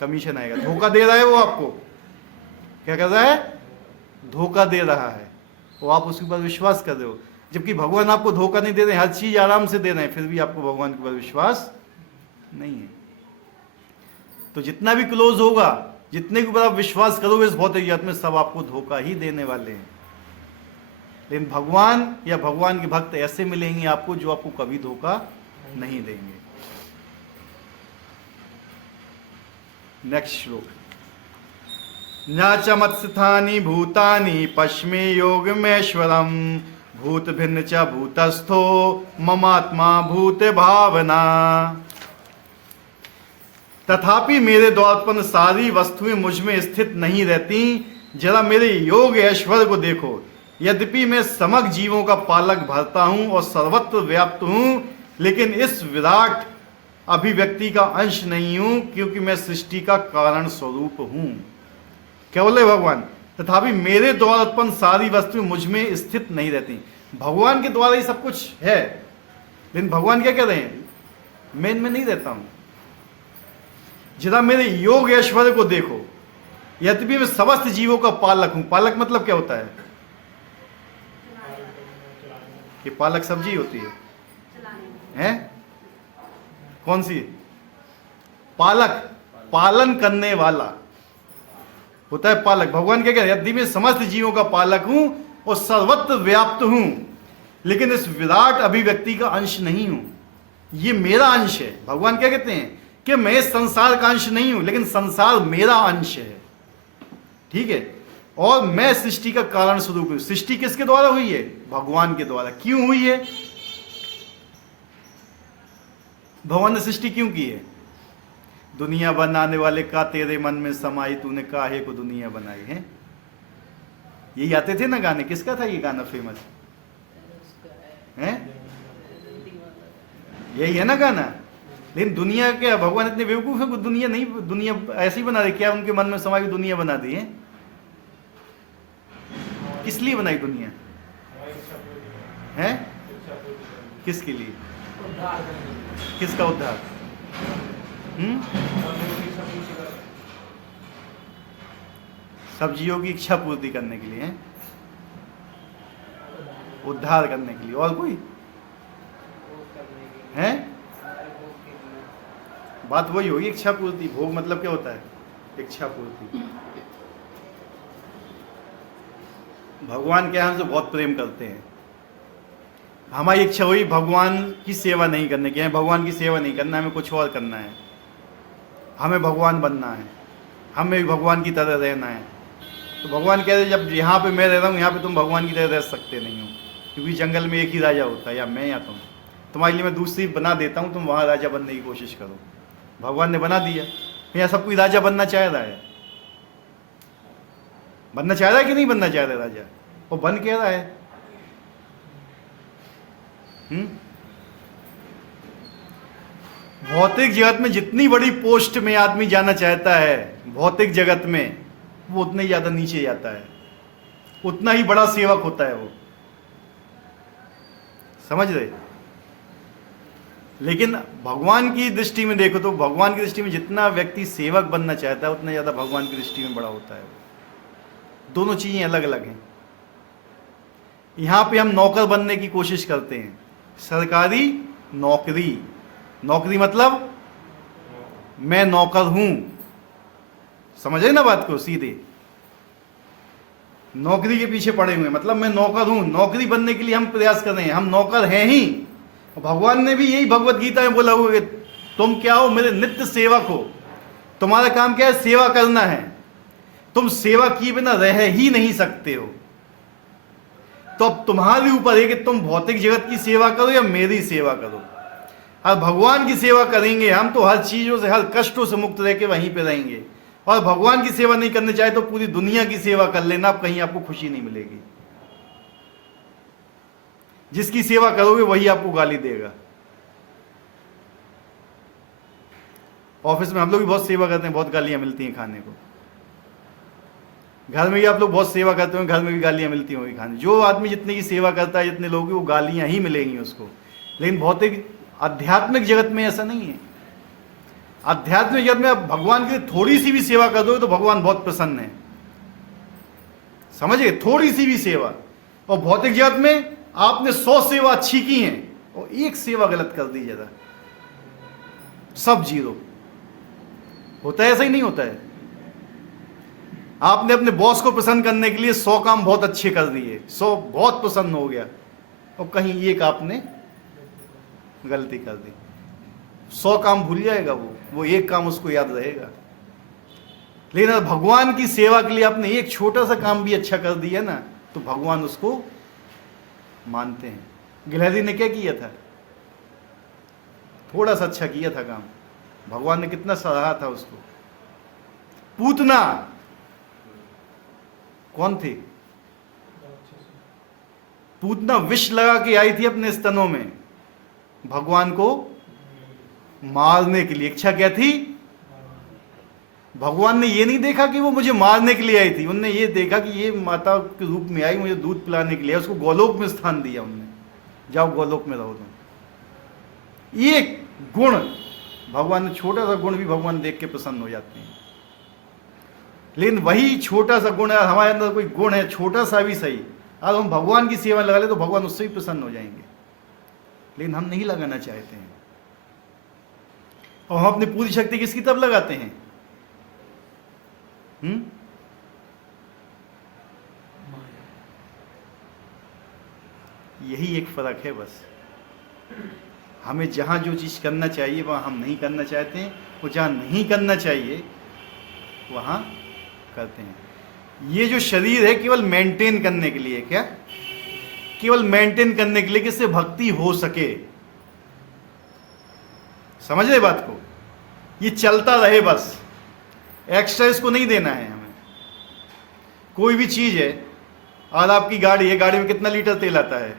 कमीशन आएगा। धोखा दे रहा है वो आपको। क्या कर रहा है? धोखा दे रहा है, वो आप उसके ऊपर विश्वास कर रहे हो। जबकि भगवान आपको धोखा नहीं दे रहे, हर चीज आराम से दे रहे हैं, फिर भी आपको भगवान के ऊपर विश्वास नहीं है। तो जितना भी क्लोज होगा, जितने के ऊपर आप विश्वास करोगे इस भौतिक जगत में, सब आपको धोखा ही देने वाले हैं। लेकिन भगवान या भगवान के भक्त ऐसे मिलेंगे आपको जो आपको कभी धोखा नहीं देंगे। नेक्स्ट श्लोक। न च मत्स्थानि भूतानि पश्मे योगमेश्वरम भूत भिन्न च भूतस्थो ममात्मा भूत भावना। तथापि मेरे द्वारा उत्पन्न सारी वस्तुएं मुझ में स्थित नहीं रहती। जरा मेरे योग ऐश्वर्य को देखो। यद्यपि मैं समग्र जीवों का पालक भरता हूं और सर्वत्र व्याप्त हूं, लेकिन इस विराट अभिव्यक्ति का अंश नहीं हूं, क्योंकि मैं सृष्टि का कारण स्वरूप हूं। क्या बोले भगवान? तथापि मेरे द्वारा उत्पन्न सारी वस्तुएं मुझ में स्थित नहीं रहती। भगवान के द्वारा ही सब कुछ है, लेकिन भगवान क्या कह रहे हैं? मैं इनमें नहीं रहता हूं। जरा मेरे योग ऐश्वर्य को देखो। यद्यपि मैं समस्त जीवों का पालक हूं। पालक मतलब क्या होता है? कि पालक सब्जी होती है, हैं? कौन सी? पालक, पालन करने वाला होता है पालक। भगवान क्या कह रहे हैं? यदि मैं समस्त जीवों का पालक हूं और सर्वत्र व्याप्त हूं, लेकिन इस विराट अभिव्यक्ति का अंश नहीं हूं। ये मेरा अंश है। भगवान क्या कहते हैं? कि मैं संसार का अंश नहीं हूं, लेकिन संसार मेरा अंश है। ठीक है? और मैं सृष्टि का कारण स्वरूप हूं। सृष्टि किसके द्वारा हुई है? भगवान के द्वारा। क्यों हुई है? भगवान ने सृष्टि क्यों की है? दुनिया बनाने वाले का तेरे मन में समाई, तूने काहे को दुनिया बनाई है। यही आते थे ना गाने। किसका था ये गाना फेमस है? यही है ना गाना। लेकिन दुनिया क्या, भगवान इतने बेवकूफ है? दुनिया नहीं, दुनिया ऐसी बना दी क्या? उनके मन में समाई दुनिया बना दी है। किस लिए बनाई दुनिया है? किसके लिए? किसका उद्धार? सब जीवों की इच्छा पूर्ति करने के लिए, उद्धार करने के लिए। और कोई है? बात वही होगी, इच्छा पूर्ति। भोग मतलब क्या होता है? इच्छा पूर्ति। भगवान क्या हमसे बहुत प्रेम करते हैं। हमारी इच्छा हुई भगवान की सेवा नहीं करने की है, भगवान की सेवा नहीं करना, हमें कुछ और करना है। हमें भगवान बनना है, हमें भी भगवान की तरह रहना है। तो भगवान कह रहे जब यहाँ पे मैं रह रहा हूँ, यहाँ पे तुम भगवान की तरह रह सकते नहीं हो, क्योंकि जंगल में एक ही राजा होता है, या मैं या तुम। तुम्हारे लिए मैं दूसरी बना देता हूँ, तुम वहाँ राजा बनने की कोशिश करो। भगवान ने बना दिया। यहाँ सब कोई राजा बनना चाह रहा है। बनना चाह रहा है कि नहीं बनना चाह रहा है राजा? वो बन कह रहा है। भौतिक जगत में जितनी बड़ी पोस्ट में आदमी जाना चाहता है भौतिक जगत में, वो उतने ही ज्यादा नीचे जाता है, उतना ही बड़ा सेवक होता है वो, समझ रहे। लेकिन भगवान की दृष्टि में देखो तो भगवान की दृष्टि में जितना व्यक्ति सेवक बनना चाहता है उतना ज्यादा भगवान की दृष्टि में बड़ा होता है। दोनों चीजें अलग अलग हैं। यहां पे हम नौकर बनने की कोशिश करते हैं, सरकारी नौकरी, नौकरी मतलब मैं नौकर हूं, समझे ना बात को सीधे, नौकरी के पीछे पड़े हुए, मतलब मैं नौकर हूं, नौकरी बनने के लिए हम प्रयास कर रहे हैं, हम नौकर हैं ही। भगवान ने भी यही भगवत गीता में बोला हुआ है, तुम क्या हो, मेरे नित्य सेवक हो, तुम्हारा काम क्या है, सेवा करना है, तुम सेवा किए बिना रह ही नहीं सकते हो। तो अब तुम्हारे ऊपर है कि तुम भौतिक जगत की सेवा करो या मेरी सेवा करो। और भगवान की सेवा करेंगे हम तो हर चीजों से, हर कष्टों से मुक्त रह के वहीं पे रहेंगे। और भगवान की सेवा नहीं करनी चाहे तो पूरी दुनिया की सेवा कर लेना, अब कहीं आपको खुशी नहीं मिलेगी। जिसकी सेवा करोगे वही आपको गाली देगा। ऑफिस में हम लोग भी बहुत सेवा करते हैं, बहुत गालियां मिलती हैं खाने को। घर में भी आप लोग बहुत सेवा करते हो, घर में भी गालियां मिलती होंगी खाने। जो आदमी जितने की सेवा करता है, जितने लोग, वो गालियां ही मिलेंगी उसको। लेकिन भौतिक आध्यात्मिक जगत में ऐसा नहीं है। आध्यात्मिक जगत में आप भगवान की थोड़ी सी भी सेवा कर दोगे तो भगवान बहुत प्रसन्न है, समझिए, थोड़ी सी भी सेवा। और भौतिक जगत में आपने 100 सेवा अच्छी की हैं और एक सेवा गलत कर दी जरा, सब जीरो। होता है ऐसा ही नहीं होता है? आपने अपने बॉस को प्रसन्न करने के लिए 100 काम बहुत अच्छे कर दिए, 100 बहुत प्रसन्न हो गया, और कहीं एक आपने गलती कर दी, 100 काम भूल जाएगा वो एक काम उसको याद रहेगा। लेकिन अगर भगवान की सेवा के लिए आपने एक छोटा सा काम भी अच्छा कर दिया ना, तो भगवान उसको मानते हैं। गिलहरी ने क्या किया था? थोड़ा सा अच्छा किया था काम, भगवान ने कितना सराहा था उसको। पूतना कौन थी? पूतना विष लगा के आई थी अपने स्तनों में भगवान को मारने के लिए। इच्छा क्या थी? भगवान ने ये नहीं देखा कि वो मुझे मारने के लिए आई थी, उनने ये देखा कि ये माता के रूप में आई, मुझे दूध पिलाने के लिए। उसको गोलोक में स्थान दिया उनने, जाओ गोलोक में रहो तुम। ये गुण भगवान ने, छोटा सा गुण भी भगवान देख के प्रसन्न हो जाते हैं। लेकिन वही छोटा सा गुण है, हमारे अंदर कोई गुण है छोटा सा भी सही, अगर हम भगवान की सेवा लगा ले तो भगवान उससे भी प्रसन्न हो जाएंगे। लेकिन हम नहीं लगाना चाहते हैं, और हम अपनी पूरी शक्ति किसकी तरफ लगाते हैं? यही एक फर्क है बस। हमें जहां जो चीज करना चाहिए वहां हम नहीं करना चाहते हैं, और जहां नहीं करना चाहिए वहां करते हैं। ये जो शरीर है केवल मेंटेन करने के लिए, क्या केवल मेंटेन करने के लिए कि इससे भक्ति हो सके, समझ रहे बात को? ये चलता रहे बस, एक्स्ट्रा इसको नहीं देना है हमें। कोई भी चीज है, आज आपकी गाड़ी है, गाड़ी में कितना लीटर तेल आता है?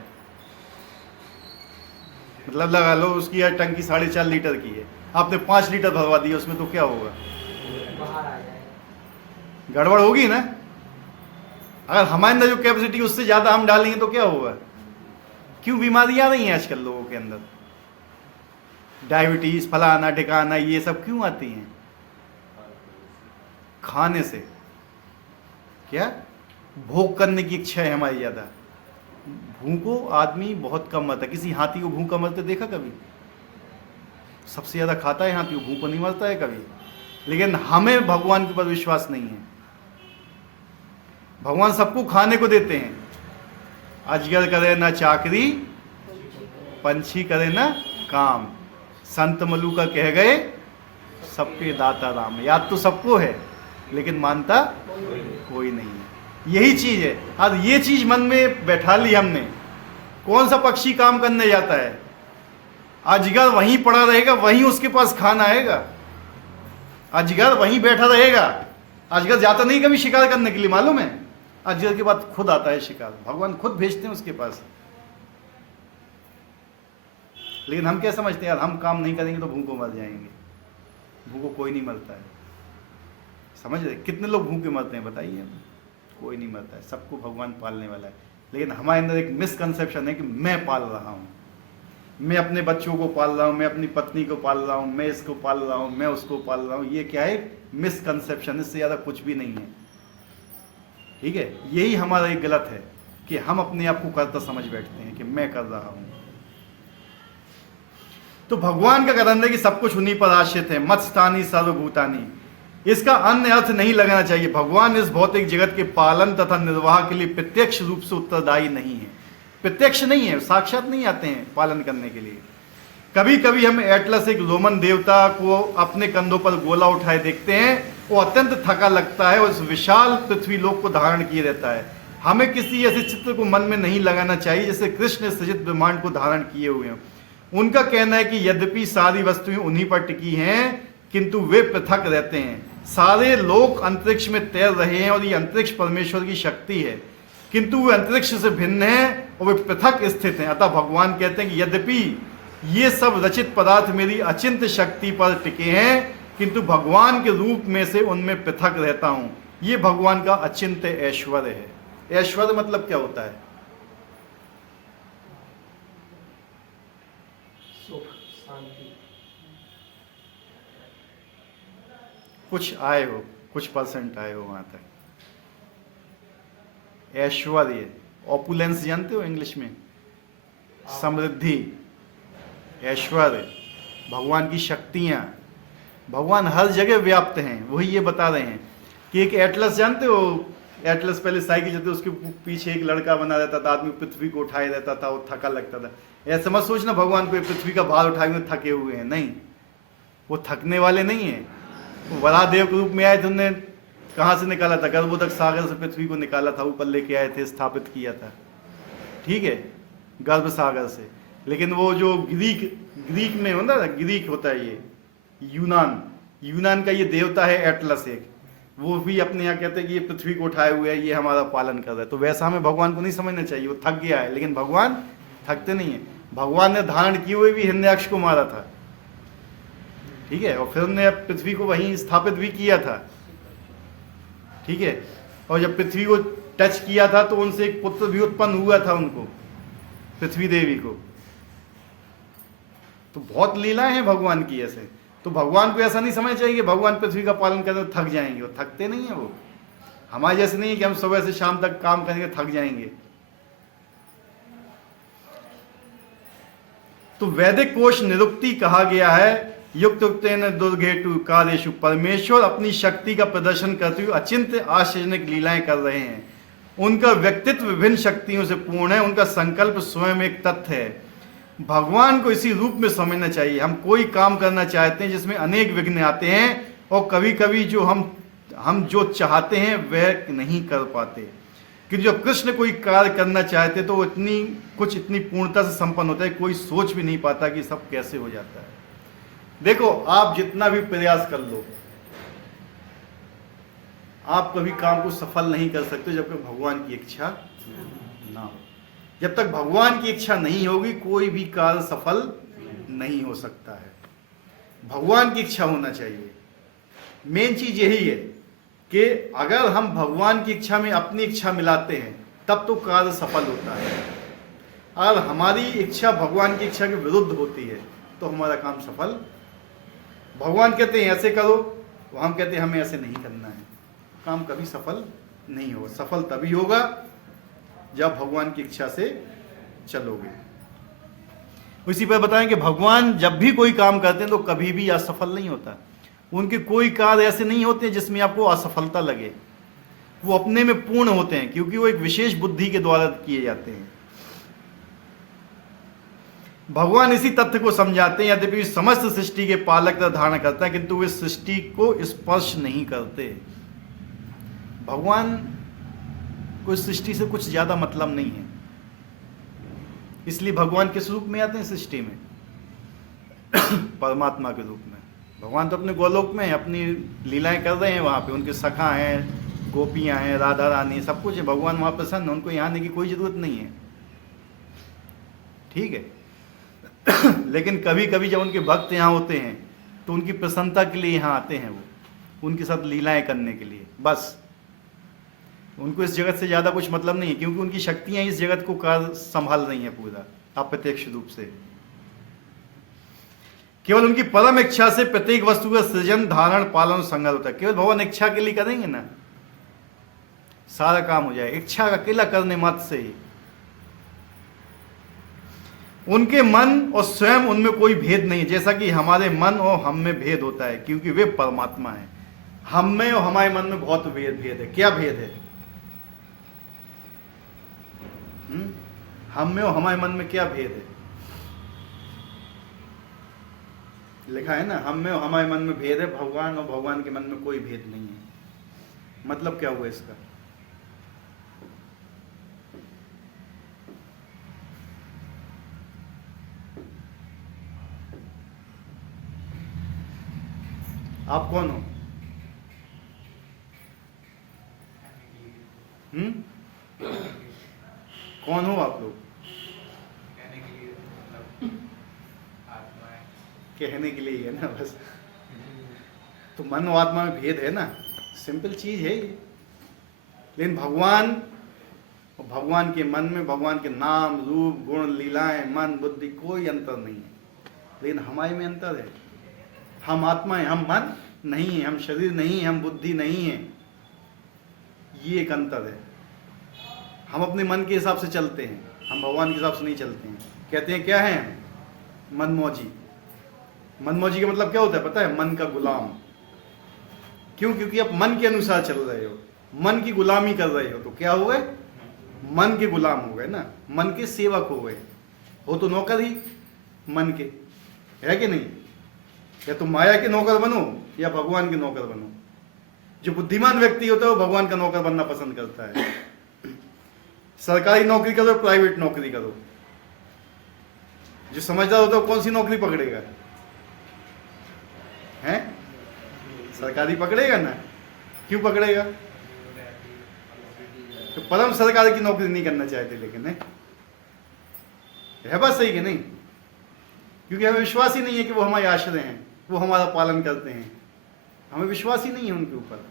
मतलब लगा लो उसकी यार टंकी 4.5 लीटर की है, आपने 5 लीटर भरवा दिया उसमें, तो क्या होगा? गड़बड़ होगी ना। अगर हमारे अंदर जो कैपेसिटी उससे ज्यादा हम डालेंगे तो क्या होगा? क्यों बीमारियां आ रही हैं आजकल लोगों के अंदर? डायबिटीज, फलाना ठिकाना, ये सब क्यों आती हैं? खाने से। क्या? भोग करने की इच्छा है हमारी ज्यादा। भूखो आदमी बहुत कम मरता है। किसी हाथी को भूखा मरते देखा कभी? सबसे ज्यादा खाता है हाथी, को भूखो नहीं मरता है कभी। लेकिन हमें भगवान के ऊपर विश्वास नहीं है। भगवान सबको खाने को देते हैं। अजगर करे ना चाकरी, पंछी करे ना काम, संत मलुका कह गए सबके दाता राम। याद तो सबको है लेकिन मानता कोई नहीं है। यही चीज है। आज ये चीज मन में बैठा ली हमने। कौन सा पक्षी काम करने जाता है? अजगर वहीं पड़ा रहेगा, वहीं उसके पास खाना आएगा। अजगर वहीं बैठा रहेगा। अजगर जाता नहीं कभी शिकार करने के लिए, मालूम है? अजगर के बाद खुद आता है शिकार, भगवान खुद भेजते हैं उसके पास। लेकिन हम क्या समझते हैं, यार हम काम नहीं करेंगे तो भूखों मर जाएंगे। भूखों कोई नहीं मरता है, समझ रहे? कितने लोग भूखे मरते हैं बताइए? कोई नहीं मरता है, सबको भगवान पालने वाला है। लेकिन हमारे अंदर एक मिसकंसेप्शन है कि मैं पाल रहा हूँ, मैं अपने बच्चों को पाल रहा हूँ, मैं अपनी पत्नी को पाल रहा हूँ, मैं इसको पाल रहा हूँ, मैं उसको पाल रहा हूँ। ये क्या है? मिसकंसेप्शन, इससे ज़्यादा कुछ भी नहीं है। ठीक है, यही हमारा एक गलत है कि हम अपने आप को कर्ता समझ बैठते हैं कि मैं कर रहा हूँ। तो भगवान का कथन है कि सब कुछ उन्हीं पर आश्रित है, मत्स्थानी सर्वभूतानी। इसका अन्य अर्थ नहीं लगाना चाहिए। भगवान इस भौतिक जगत के पालन तथा निर्वाह के लिए प्रत्यक्ष रूप से उत्तरदायी नहीं है, प्रत्यक्ष नहीं है, साक्षात नहीं आते हैं पालन करने के लिए। कभी कभी हम एटलस, एक रोमन देवता को अपने कंधों पर गोला उठाए देखते हैं। वो अत्यंत थका लगता है और इस विशाल पृथ्वी लोक को धारण किए रहता है। हमें किसी ऐसे चित्र को मन में नहीं लगाना चाहिए जैसे कृष्ण सृजित ब्रह्मांड को धारण किए हुए हैं। उनका कहना है कि यद्यपि सारी वस्तुएं उन्हीं पर टिकी हैं, किंतु वे पृथक रहते हैं। सारे लोक अंतरिक्ष में तैर रहे हैं और ये अंतरिक्ष परमेश्वर की शक्ति है, किंतु वे अंतरिक्ष से भिन्न हैं और वे पृथक स्थित हैं। अतः भगवान कहते हैं कि यद्यपि ये सब रचित पदार्थ मेरी अचिंत्य शक्ति पर टिके हैं, किंतु भगवान के रूप में से उनमें पृथक रहता हूं। ये भगवान का अचिंत्य ऐश्वर्य है। ऐश्वर्य मतलब क्या होता है? सुख, शांति। कुछ आए हो, कुछ परसेंट आए हो वहां तक। ऐश्वर्य, ऑपुलेंस जानते हो इंग्लिश में? समृद्धि, ऐश्वर्य, भगवान की शक्तियां। भगवान हर जगह व्याप्त हैं। वही ये बता रहे हैं कि एक एटलस जानते हो? एटलस पहले साइकिल चलते, उसके पीछे एक लड़का बना रहता था, आदमी पृथ्वी को उठाए रहता था, वो थका लगता था। ऐसा मत सोचना भगवान को पृथ्वी का भार उठाए हुए थके हुए हैं, नहीं, वो थकने वाले नहीं है। वो वराहदेव के रूप में आए थे, उन्होंने कहाँ से निकाला था? गर्भोदक सागर से पृथ्वी को निकाला था, ऊपर लेके आए थे, स्थापित किया था, ठीक है, गर्भ सागर से। लेकिन वो जो ग्रीक में होता है, ग्रीक होता है ये, यूनान का ये देवता है एटलस एक, वो भी अपने यहाँ कहते हैं कि ये पृथ्वी को उठाए हुए है, ये हमारा पालन कर रहा है। तो वैसा हमें भगवान को नहीं समझना चाहिए। वो थक गया है, लेकिन भगवान थकते नहीं है। भगवान ने धारण किए हुए भी हिरण्याक्ष को मारा था, ठीक है, और फिर उन्होंने पृथ्वी को वहीं स्थापित भी किया था, ठीक है। और जब पृथ्वी को टच किया था तो उनसे एक पुत्र भी उत्पन्न हुआ था उनको, पृथ्वी देवी को। तो बहुत लीलाएं हैं भगवान की ऐसे। तो भगवान को ऐसा नहीं समझना चाहिए कि भगवान पृथ्वी का पालन करें तो थक जाएंगे। वो थकते नहीं है। वो हमारे जैसे नहीं है कि हम सुबह से शाम तक काम करेंगे थक जाएंगे। तो वैदिक कोश निरुक्ति कहा गया है, युक्त युक्तेन दुर्घेतु कार्येषु, परमेश्वर अपनी शक्ति का प्रदर्शन करते हुए अचिंत्य आश्चर्यजनक लीलाएं कर रहे हैं। उनका व्यक्तित्व विभिन्न शक्तियों से पूर्ण है, उनका संकल्प स्वयं एक तथ्य है। भगवान को इसी रूप में समझना चाहिए। हम कोई काम करना चाहते हैं जिसमें अनेक विघ्न आते हैं, और कभी कभी जो हम जो चाहते हैं वह नहीं कर पाते। कि जब कृष्ण कोई कार्य करना चाहते तो वो इतनी पूर्णता से संपन्न होता है, कोई सोच भी नहीं पाता कि सब कैसे हो जाता है। देखो, आप जितना भी प्रयास कर लो, आप कभी काम को सफल नहीं कर सकते जब तक भगवान की इच्छा ना हो। जब तक भगवान की इच्छा नहीं होगी कोई भी कार्य सफल नहीं हो सकता है। भगवान की इच्छा होना चाहिए। मेन चीज यही है कि अगर हम भगवान की इच्छा में अपनी इच्छा मिलाते हैं तब तो कार्य सफल होता है। अगर हमारी इच्छा भगवान की इच्छा के विरुद्ध होती है तो हमारा काम सफल। भगवान कहते हैं ऐसे करो, हम कहते हैं हमें ऐसे नहीं करना है, काम कभी सफल नहीं होगा। सफल तभी होगा जब भगवान की इच्छा से चलोगे। इसी पर बताएं कि भगवान जब भी कोई काम करते हैं तो कभी भी असफल नहीं होता। उनके कोई कार्य ऐसे नहीं होते जिसमें आपको असफलता लगे। वो अपने में पूर्ण होते हैं क्योंकि वो एक विशेष बुद्धि के द्वारा किए जाते हैं। भगवान इसी तथ्य को समझाते हैं, यद्यपि समस्त सृष्टि के पालक का धारण करता है किंतु वे सृष्टि को स्पर्श नहीं करते। भगवान को सृष्टि से कुछ ज्यादा मतलब नहीं है, इसलिए भगवान किस रूप में आते हैं सृष्टि में? परमात्मा के रूप में। भगवान तो अपने गोलोक में अपनी लीलाएं कर रहे हैं, वहां पे उनके सखा हैं, गोपियां हैं, राधा रानी, सब कुछ है। भगवान वहां प्रसन्न है, उनको यहाँ आने की कोई जरूरत नहीं है, ठीक है। लेकिन कभी कभी जब उनके भक्त यहाँ होते हैं तो उनकी प्रसन्नता के लिए यहाँ आते हैं, वो उनके साथ लीलाएं करने के लिए, बस उनको इस जगत से ज़्यादा कुछ मतलब नहीं है, क्योंकि उनकी शक्तियाँ इस जगत को कार्य संभाल रही हैं पूरा अप्रत्यक्ष रूप से। केवल उनकी परम इच्छा से प्रत्येक वस्तु का सृजन, धारण, पालन और संग्रह होता है। केवल भगवान इच्छा के लिए करेंगे ना, सारा काम हो जाए इच्छा का अकेला करने मात्र से ही। उनके मन और स्वयं उनमें कोई भेद नहीं है, जैसा कि हमारे मन और हम में भेद होता है, क्योंकि वे परमात्मा है। हम में और हमारे मन में बहुत भेद है। क्या भेद है? हम में और हमारे मन में क्या भेद है? लिखा है ना, हम में और हमारे मन में भेद है, भगवान और भगवान के मन में कोई भेद नहीं है। मतलब क्या हुआ इसका? आप कौन हो? कौन हो आप लोग? कहने के लिए ही है ना बस। तो मन और आत्मा में भेद है ना, सिंपल चीज है ये। लेकिन भगवान और भगवान के मन में भगवान के नाम, रूप, गुण, लीलाएं, मन, बुद्धि कोई अंतर नहीं है। लेकिन हमारे में अंतर है। हम आत्मा है, हम मन नहीं है, हम शरीर नहीं है, हम बुद्धि नहीं है। ये एक अंतर है। हम अपने मन के हिसाब से चलते हैं, हम भगवान के हिसाब से नहीं चलते हैं। कहते हैं क्या है? मनमौजी। मनमौजी का मतलब क्या होता है पता है? मन का गुलाम। क्यों? क्योंकि आप मन के अनुसार चल रहे हो, मन की गुलामी कर रहे हो, तो क्या हो गए? मन के गुलाम हो गए ना, मन के सेवक हो गए। हो तो नौकर ही मन के, है कि नहीं? या तो माया के नौकर बनो या भगवान के नौकर बनो। जो बुद्धिमान व्यक्ति होता है वो भगवान का नौकर बनना पसंद करता है। सरकारी नौकरी करो, प्राइवेट नौकरी करो। जो समझदार होता है कौन सी नौकरी पकड़ेगा? हैं? सरकारी पकड़ेगा ना। क्यों पकड़ेगा? तो परम सरकार की नौकरी नहीं करना चाहते, लेकिन है बात सही कि नहीं? क्योंकि हमें विश्वास ही नहीं है कि वो हमारे आश्रय हैं, वो हमारा पालन करते हैं। हमें विश्वास ही नहीं है उनके ऊपर।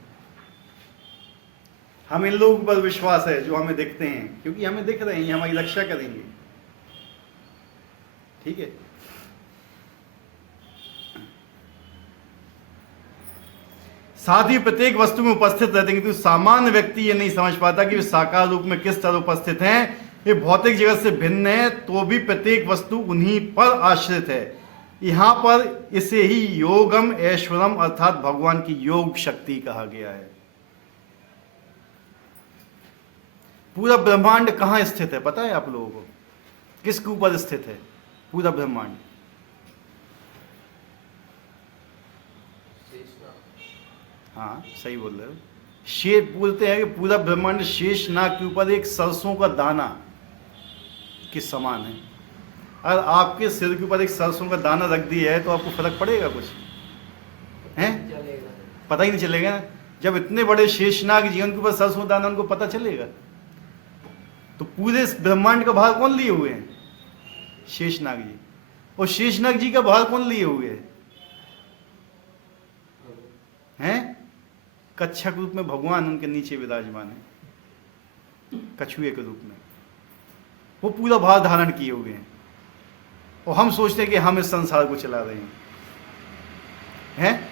हम इन लोगों पर विश्वास है जो हमें दिखते हैं, क्योंकि हमें दिख रहे हैं, ये हमारी रक्षा करेंगे। ठीक है। साथ ही प्रत्येक वस्तु में उपस्थित रहते हैं, किंतु सामान्य व्यक्ति ये नहीं समझ पाता कि वे साकार रूप में किस तरह उपस्थित हैं। ये भौतिक जगत से भिन्न है, तो भी प्रत्येक वस्तु उन्हीं पर आश्रित है। यहाँ पर इसे ही योगम ऐश्वरम अर्थात भगवान की योग शक्ति कहा गया है। पूरा ब्रह्मांड कहाँ स्थित है पता है आप लोगों को? किसके ऊपर स्थित है पूरा ब्रह्मांड? हाँ सही बोल रहे हो। शेष बोलते हैं कि पूरा ब्रह्मांड शेषनाग के ऊपर एक सरसों का दाना के समान है। अगर आपके सिर के ऊपर एक सरसों का दाना रख दिया है तो आपको फर्क पड़ेगा कुछ? हैं? पता ही नहीं चलेगा ना। जब इतने बड़े शेषनाग जीवन के ऊपर सरसों का दाना, उनको पता चलेगा? तो पूरे ब्रह्मांड का भार कौन लिए हुए हैं? शेषनाग जी। और शेषनाग जी का भार कौन लिए हुए हैं? कच्छप रूप में भगवान उनके नीचे विराजमान है, कछुए के रूप में। वो पूरा भार धारण किए हुए हैं। और हम सोचते हैं कि हम इस संसार को चला रहे हैं।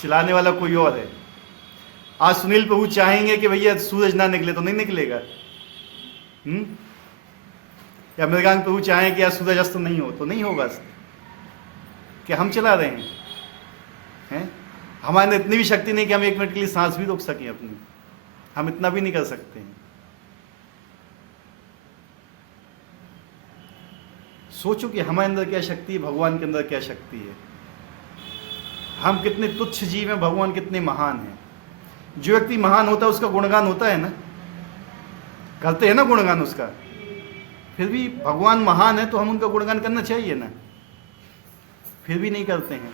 चलाने वाला कोई और है। आज सुनील प्रभु चाहेंगे कि भैया सूरज ना निकले तो नहीं निकलेगा। या मृगांक प्रभु चाहें कि आज सूरज अस्त नहीं हो तो नहीं होगा। क्या हम चला रहे हैं? हमारे अंदर इतनी भी शक्ति नहीं कि हम 1 मिनट के लिए सांस भी रोक सकें अपनी। हम इतना भी नहीं कर सकते हैं। सोचो कि हमारे अंदर क्या शक्ति है, भगवान के अंदर क्या शक्ति है। हम कितने तुच्छ जीव हैं, भगवान कितने महान हैं। जो व्यक्ति महान होता है उसका गुणगान होता है ना, करते हैं ना गुणगान उसका। फिर भी भगवान महान है तो हम उनका गुणगान करना चाहिए ना, फिर भी नहीं करते हैं।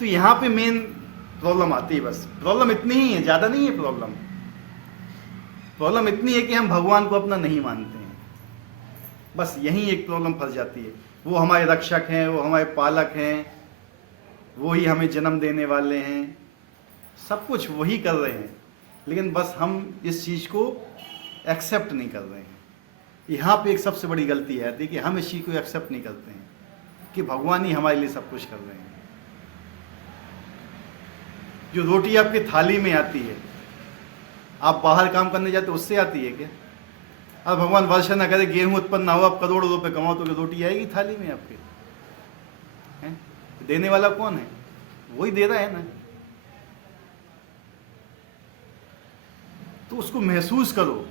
तो यहाँ पे मेन प्रॉब्लम आती है। बस प्रॉब्लम इतनी ही है, ज़्यादा नहीं है प्रॉब्लम इतनी है कि हम भगवान को अपना नहीं मानते हैं। बस यहीं एक प्रॉब्लम फंस जाती है। वो हमारे रक्षक हैं, वो हमारे पालक हैं, वो ही हमें जन्म देने वाले हैं, सब कुछ वही कर रहे हैं, लेकिन बस हम इस चीज़ को एक्सेप्ट नहीं कर रहे हैं। यहाँ पे एक सबसे बड़ी गलती है कि हम इस चीज़ को एक्सेप्ट नहीं करते हैं कि भगवान ही हमारे लिए सब कुछ कर रहे हैं। जो रोटी आपकी थाली में आती है, आप बाहर काम करने जाते उससे आती है क्या? अब भगवान वर्षा न करे, गेहूं उत्पन्न ना हो, आप करोड़ों रुपए कमाओ, तो रोटी आएगी थाली में आपके? हैं? देने वाला कौन है? वही दे रहा है ना। तो उसको महसूस करो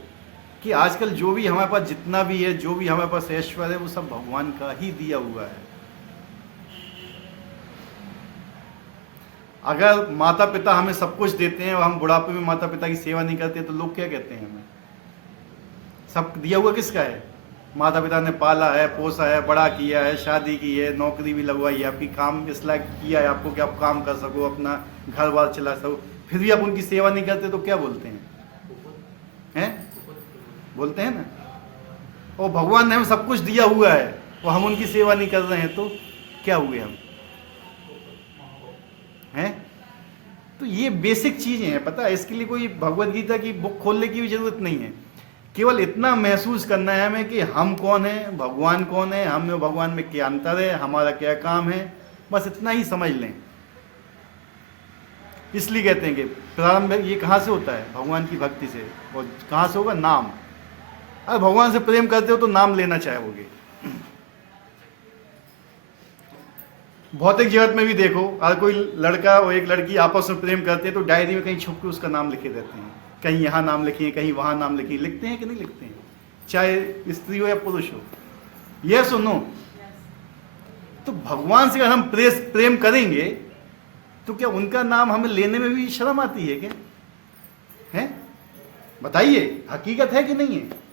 कि आजकल जो भी हमारे पास जितना भी है, जो भी हमारे पास ऐश्वर्य है, वो सब भगवान का ही दिया हुआ है। अगर माता पिता हमें सब कुछ देते हैं और हम बुढ़ापे में माता पिता की सेवा नहीं करते, तो लोग क्या कहते हैं हमें? सब दिया हुआ किसका है? माता पिता ने पाला है, पोसा है, बड़ा किया है, शादी की है, नौकरी भी लगवाई है, आपकी काम इस लायक किया है आपको कि आप काम कर सको, अपना घर बार चला सको, फिर भी आप उनकी सेवा नहीं करते, तो क्या बोलते हैं? बोलते हैं ना। और भगवान ने हमें सब कुछ दिया हुआ है और हम उनकी सेवा नहीं कर रहे हैं, तो क्या हुए हम? हैं? तो ये बेसिक चीजें हैं, पता है। इसके लिए कोई भगवत गीता की बुक खोलने की भी जरूरत नहीं है। केवल इतना महसूस करना है हमें कि हम कौन है, भगवान कौन है, हम में भगवान में क्या अंतर है, हमारा क्या काम है, बस इतना ही समझ लें। इसलिए कहते हैं कि प्रारंभ ये कहाँ से होता है? भगवान की भक्ति से। और कहाँ से होगा? नाम। अगर भगवान से प्रेम करते हो तो नाम लेना चाहोगे। भौतिक जगत में भी देखो, अगर कोई लड़का और एक लड़की आपस में प्रेम करते हैं तो डायरी में कहीं छुप के उसका नाम लिखे देते हैं, कहीं यहाँ नाम लिखिए, कहीं वहाँ नाम लिखिए। लिखते हैं कि नहीं लिखते हैं? चाहे स्त्री हो या पुरुष हो। यह सुनो, तो भगवान से अगर हम प्रेम करेंगे तो क्या उनका नाम हमें लेने में भी शर्म आती है क्या? है? बताइए, हकीकत है कि नहीं है?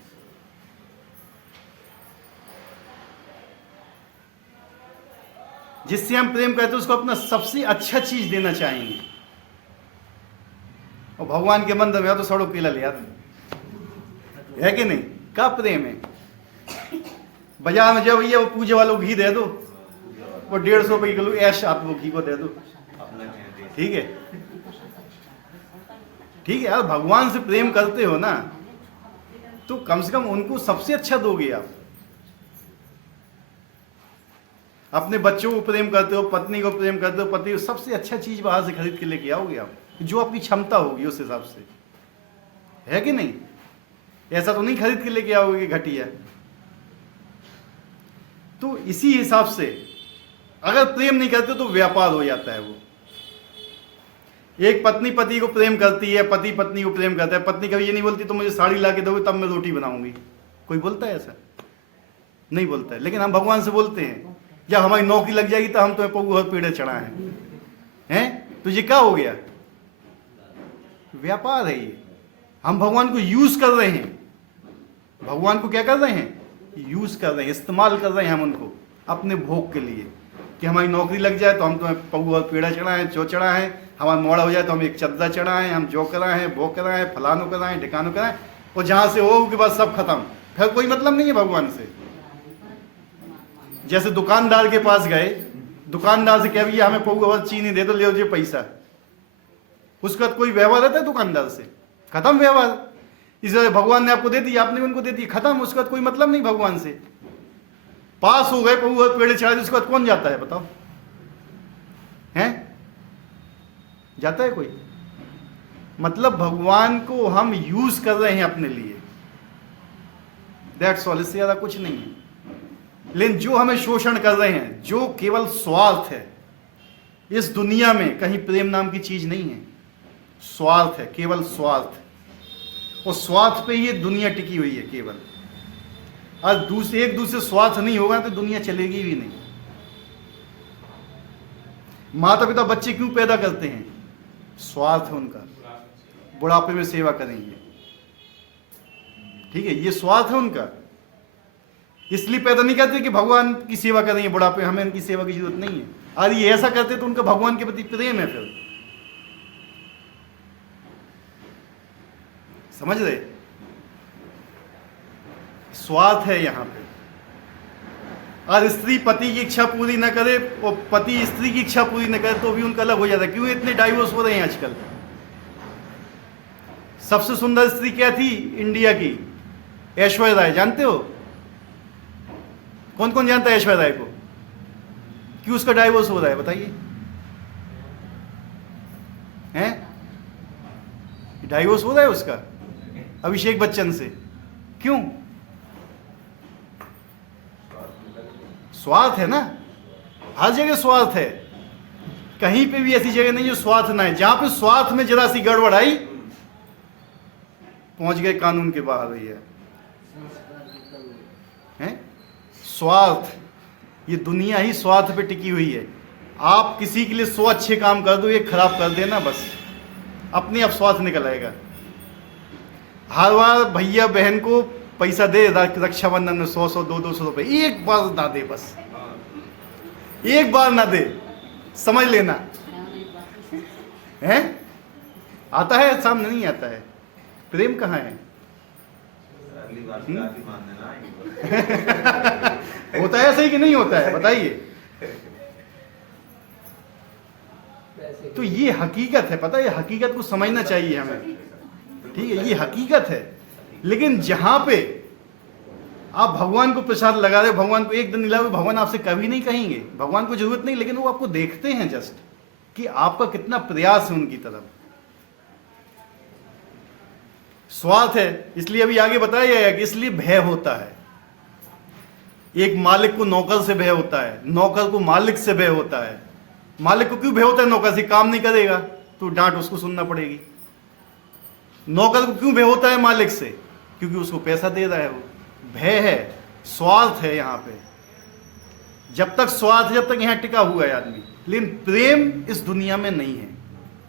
जिससे हम प्रेम करते हैं उसको अपना सबसे अच्छा चीज देना चाहेंगे, और भगवान के मंदिर में तो सड़ो केला ले आते है कि नहीं? का प्रेम है? बाजार में जब भैया वो पूजे वालों को घी दे दो, वो 150 रुपये किलो ऐश आप वो घी को दे दो, ठीक है? ठीक है यार, भगवान से प्रेम करते हो ना, तो कम से कम उनको सबसे अच्छा दोगे आप। अपने बच्चों को प्रेम करते हो, पत्नी को प्रेम करते हो, पति को सबसे अच्छा चीज बाहर से खरीद के लेके आओगे आप, जो आपकी क्षमता होगी उस हिसाब से, है कि नहीं? ऐसा तो नहीं खरीद के लेके आओगे घटिया। तो इसी हिसाब से अगर प्रेम नहीं करते तो व्यापार हो जाता है। वो एक पत्नी पति को प्रेम करती है, पति पत्नी को प्रेम करता है। पत्नी कभी ये नहीं बोलती तो मुझे साड़ी ला के दोगे तब मैं रोटी बनाऊंगी। कोई बोलता है ऐसा? नहीं बोलता है। लेकिन हम भगवान से बोलते हैं, जब हमारी नौकरी लग जाएगी तो हम तुम्हें पगु और पेड़े चढ़ाए हैं। तो ये क्या हो गया? व्यापार है ये। हम भगवान को यूज कर रहे हैं। भगवान को क्या कर रहे हैं? यूज कर रहे हैं, इस्तेमाल कर रहे हैं हम उनको अपने भोग के लिए, कि हमारी नौकरी लग जाए तो हम तुम्हें पगु और पेड़ा चढ़ाएं, जो चढ़ाएं, हमारा मोड़ा हो जाए तो हम एक चद्दा चढ़ाएं, हम जो कराएं, वो कराएं, फलानो कराएं, ढिकानो कराएं, और जहां से हो के बाद सब खत्म, फिर कोई मतलब नहीं है भगवान से। जैसे दुकानदार के पास गए, दुकानदार से क्या भैया हमें पगु और चीनी दे दो, ले लीजिए पैसा, उसका कोई व्यवहार रहता है दुकानदार से? खत्म व्यवहार। इस वजह भगवान ने आपको दे दी, आपने उनको दे दी, खत्म। उसका कोई मतलब नहीं भगवान से। पास हो गए, पगु और पेड़े चढ़ा दी, उसके बाद कौन जाता है बताओ? हैं? जाता है कोई? मतलब भगवान को हम यूज कर रहे हैं अपने लिए, दैट्स ऑल। इससे ज्यादा कुछ नहीं है। लेकिन जो हमें शोषण कर रहे हैं, जो केवल स्वार्थ है, इस दुनिया में कहीं प्रेम नाम की चीज नहीं है। स्वार्थ है, केवल स्वार्थ। और स्वार्थ पे ये दुनिया टिकी हुई है केवल। और एक दूसरे स्वार्थ नहीं होगा तो दुनिया चलेगी भी नहीं। माता पिता बच्चे क्यों पैदा करते हैं? स्वार्थ है उनका, बुढ़ापे में सेवा करेंगे, ठीक है? ये स्वार्थ है उनका। इसलिए पैदा नहीं करते कि भगवान की सेवा करेंगे बुढ़ापे, हमें इनकी सेवा की जरूरत नहीं है। और ये ऐसा करते तो उनका भगवान के प्रति प्रेम है। फिर समझ रहे? स्वार्थ है यहाँ पे। और स्त्री पति की इच्छा पूरी न करे और पति स्त्री की इच्छा पूरी न करे तो भी उनका अलग हो जाता है। क्यों इतने डाइवोर्स हो रहे हैं आजकल? सबसे सुंदर स्त्री क्या थी इंडिया की? ऐश्वर्या राय, जानते हो? कौन कौन जानता है ऐश्वर्या राय को? क्यों उसका डाइवोर्स हो रहा है बताइए? हैं? डाइवोर्स हो रहा है उसका अभिषेक बच्चन से, क्यों? स्वार्थ है ना, हर जगह स्वार्थ है। कहीं पे भी ऐसी जगह नहीं जो स्वार्थ ना है। जहां पे स्वार्थ में जरा सी गड़बड़ आई, पहुंच गए कानून के बाहर भैया। हैं? स्वार्थ, ये दुनिया ही स्वार्थ पे टिकी हुई है। आप किसी के लिए 100 अच्छे काम कर दो, ये खराब कर देना, बस अपने आप स्वार्थ निकल आएगा। हर बार भैया बहन को पैसा दे रक्षाबंधन में 100 200 रुपए, एक बार ना दे, बस एक बार ना दे, समझ लेना है। आता है सामने, नहीं आता है। प्रेम कहाँ है? होता है सही कि नहीं होता है बताइए? तो ये हकीकत है, पता है? ये हकीकत को समझना चाहिए हमें, ठीक है? ये हकीकत है। लेकिन जहां पे आप भगवान को प्रसाद लगा रहे हो, भगवान को एक दिन दिलाओगे, भगवान आपसे कभी नहीं कहेंगे, भगवान को जरूरत नहीं, लेकिन वो आपको देखते हैं जस्ट कि आपका कितना प्रयास है उनकी तरफ। स्वार्थ है, इसलिए अभी आगे बताया जाएगा कि इसलिए भय होता है। एक मालिक को नौकर से भय होता है, नौकर को मालिक से भय होता है। मालिक को क्यों भय होता है? नौकर से काम नहीं करेगा तो डांट उसको सुनना पड़ेगी। नौकर को क्यों भय होता है मालिक से? क्योंकि उसको पैसा दे रहा है वो। भय है, स्वार्थ है यहाँ पे। जब तक स्वार्थ, जब तक यहाँ टिका हुआ है आदमी। लेकिन प्रेम इस दुनिया में नहीं है,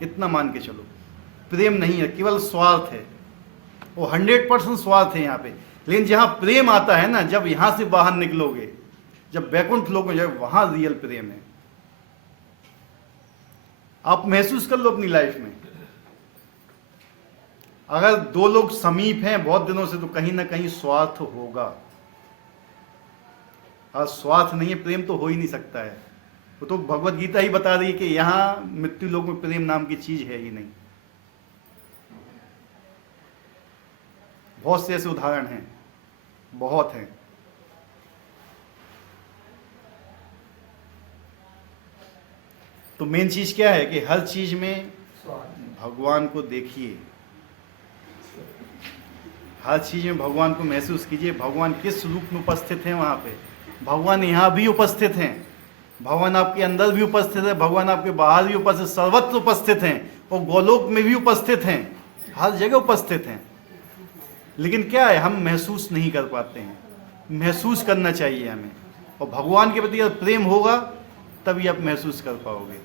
इतना मान के चलो। प्रेम नहीं है, केवल स्वार्थ है। वो 100% स्वार्थ है यहाँ पे। लेकिन जहाँ प्रेम आता है ना, जब यहाँ से बाहर निकलोगे, जब वैकुंठ लोक में जाओगे, वहां रियल प्रेम है। आप महसूस कर लो अपनी लाइफ में। अगर दो लोग समीप हैं बहुत दिनों से, तो कहीं ना कहीं स्वार्थ होगा। और स्वार्थ नहीं है, प्रेम तो हो ही नहीं सकता है। वो तो भगवत गीता ही बता रही है कि यहां मृत्यु लोक में प्रेम नाम की चीज है ही नहीं। बहुत से ऐसे उदाहरण हैं, बहुत हैं। तो मेन चीज क्या है कि हर चीज में भगवान को देखिए, हर चीज में भगवान को महसूस कीजिए। भगवान किस रूप में उपस्थित हैं वहां पे? भगवान यहाँ भी उपस्थित हैं, भगवान आपके अंदर भी उपस्थित है, भगवान आपके बाहर भी उपस्थित, सर्वत्र उपस्थित हैं, और गोलोक में भी उपस्थित हैं, हर जगह उपस्थित हैं। लेकिन क्या है, हम महसूस नहीं कर पाते हैं। महसूस करना चाहिए हमें, और भगवान के प्रति अगर प्रेम होगा तभी आप महसूस कर पाओगे,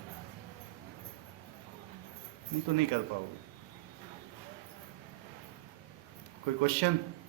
नहीं तो नहीं कर पाओगे। कोई क्वेश्चन?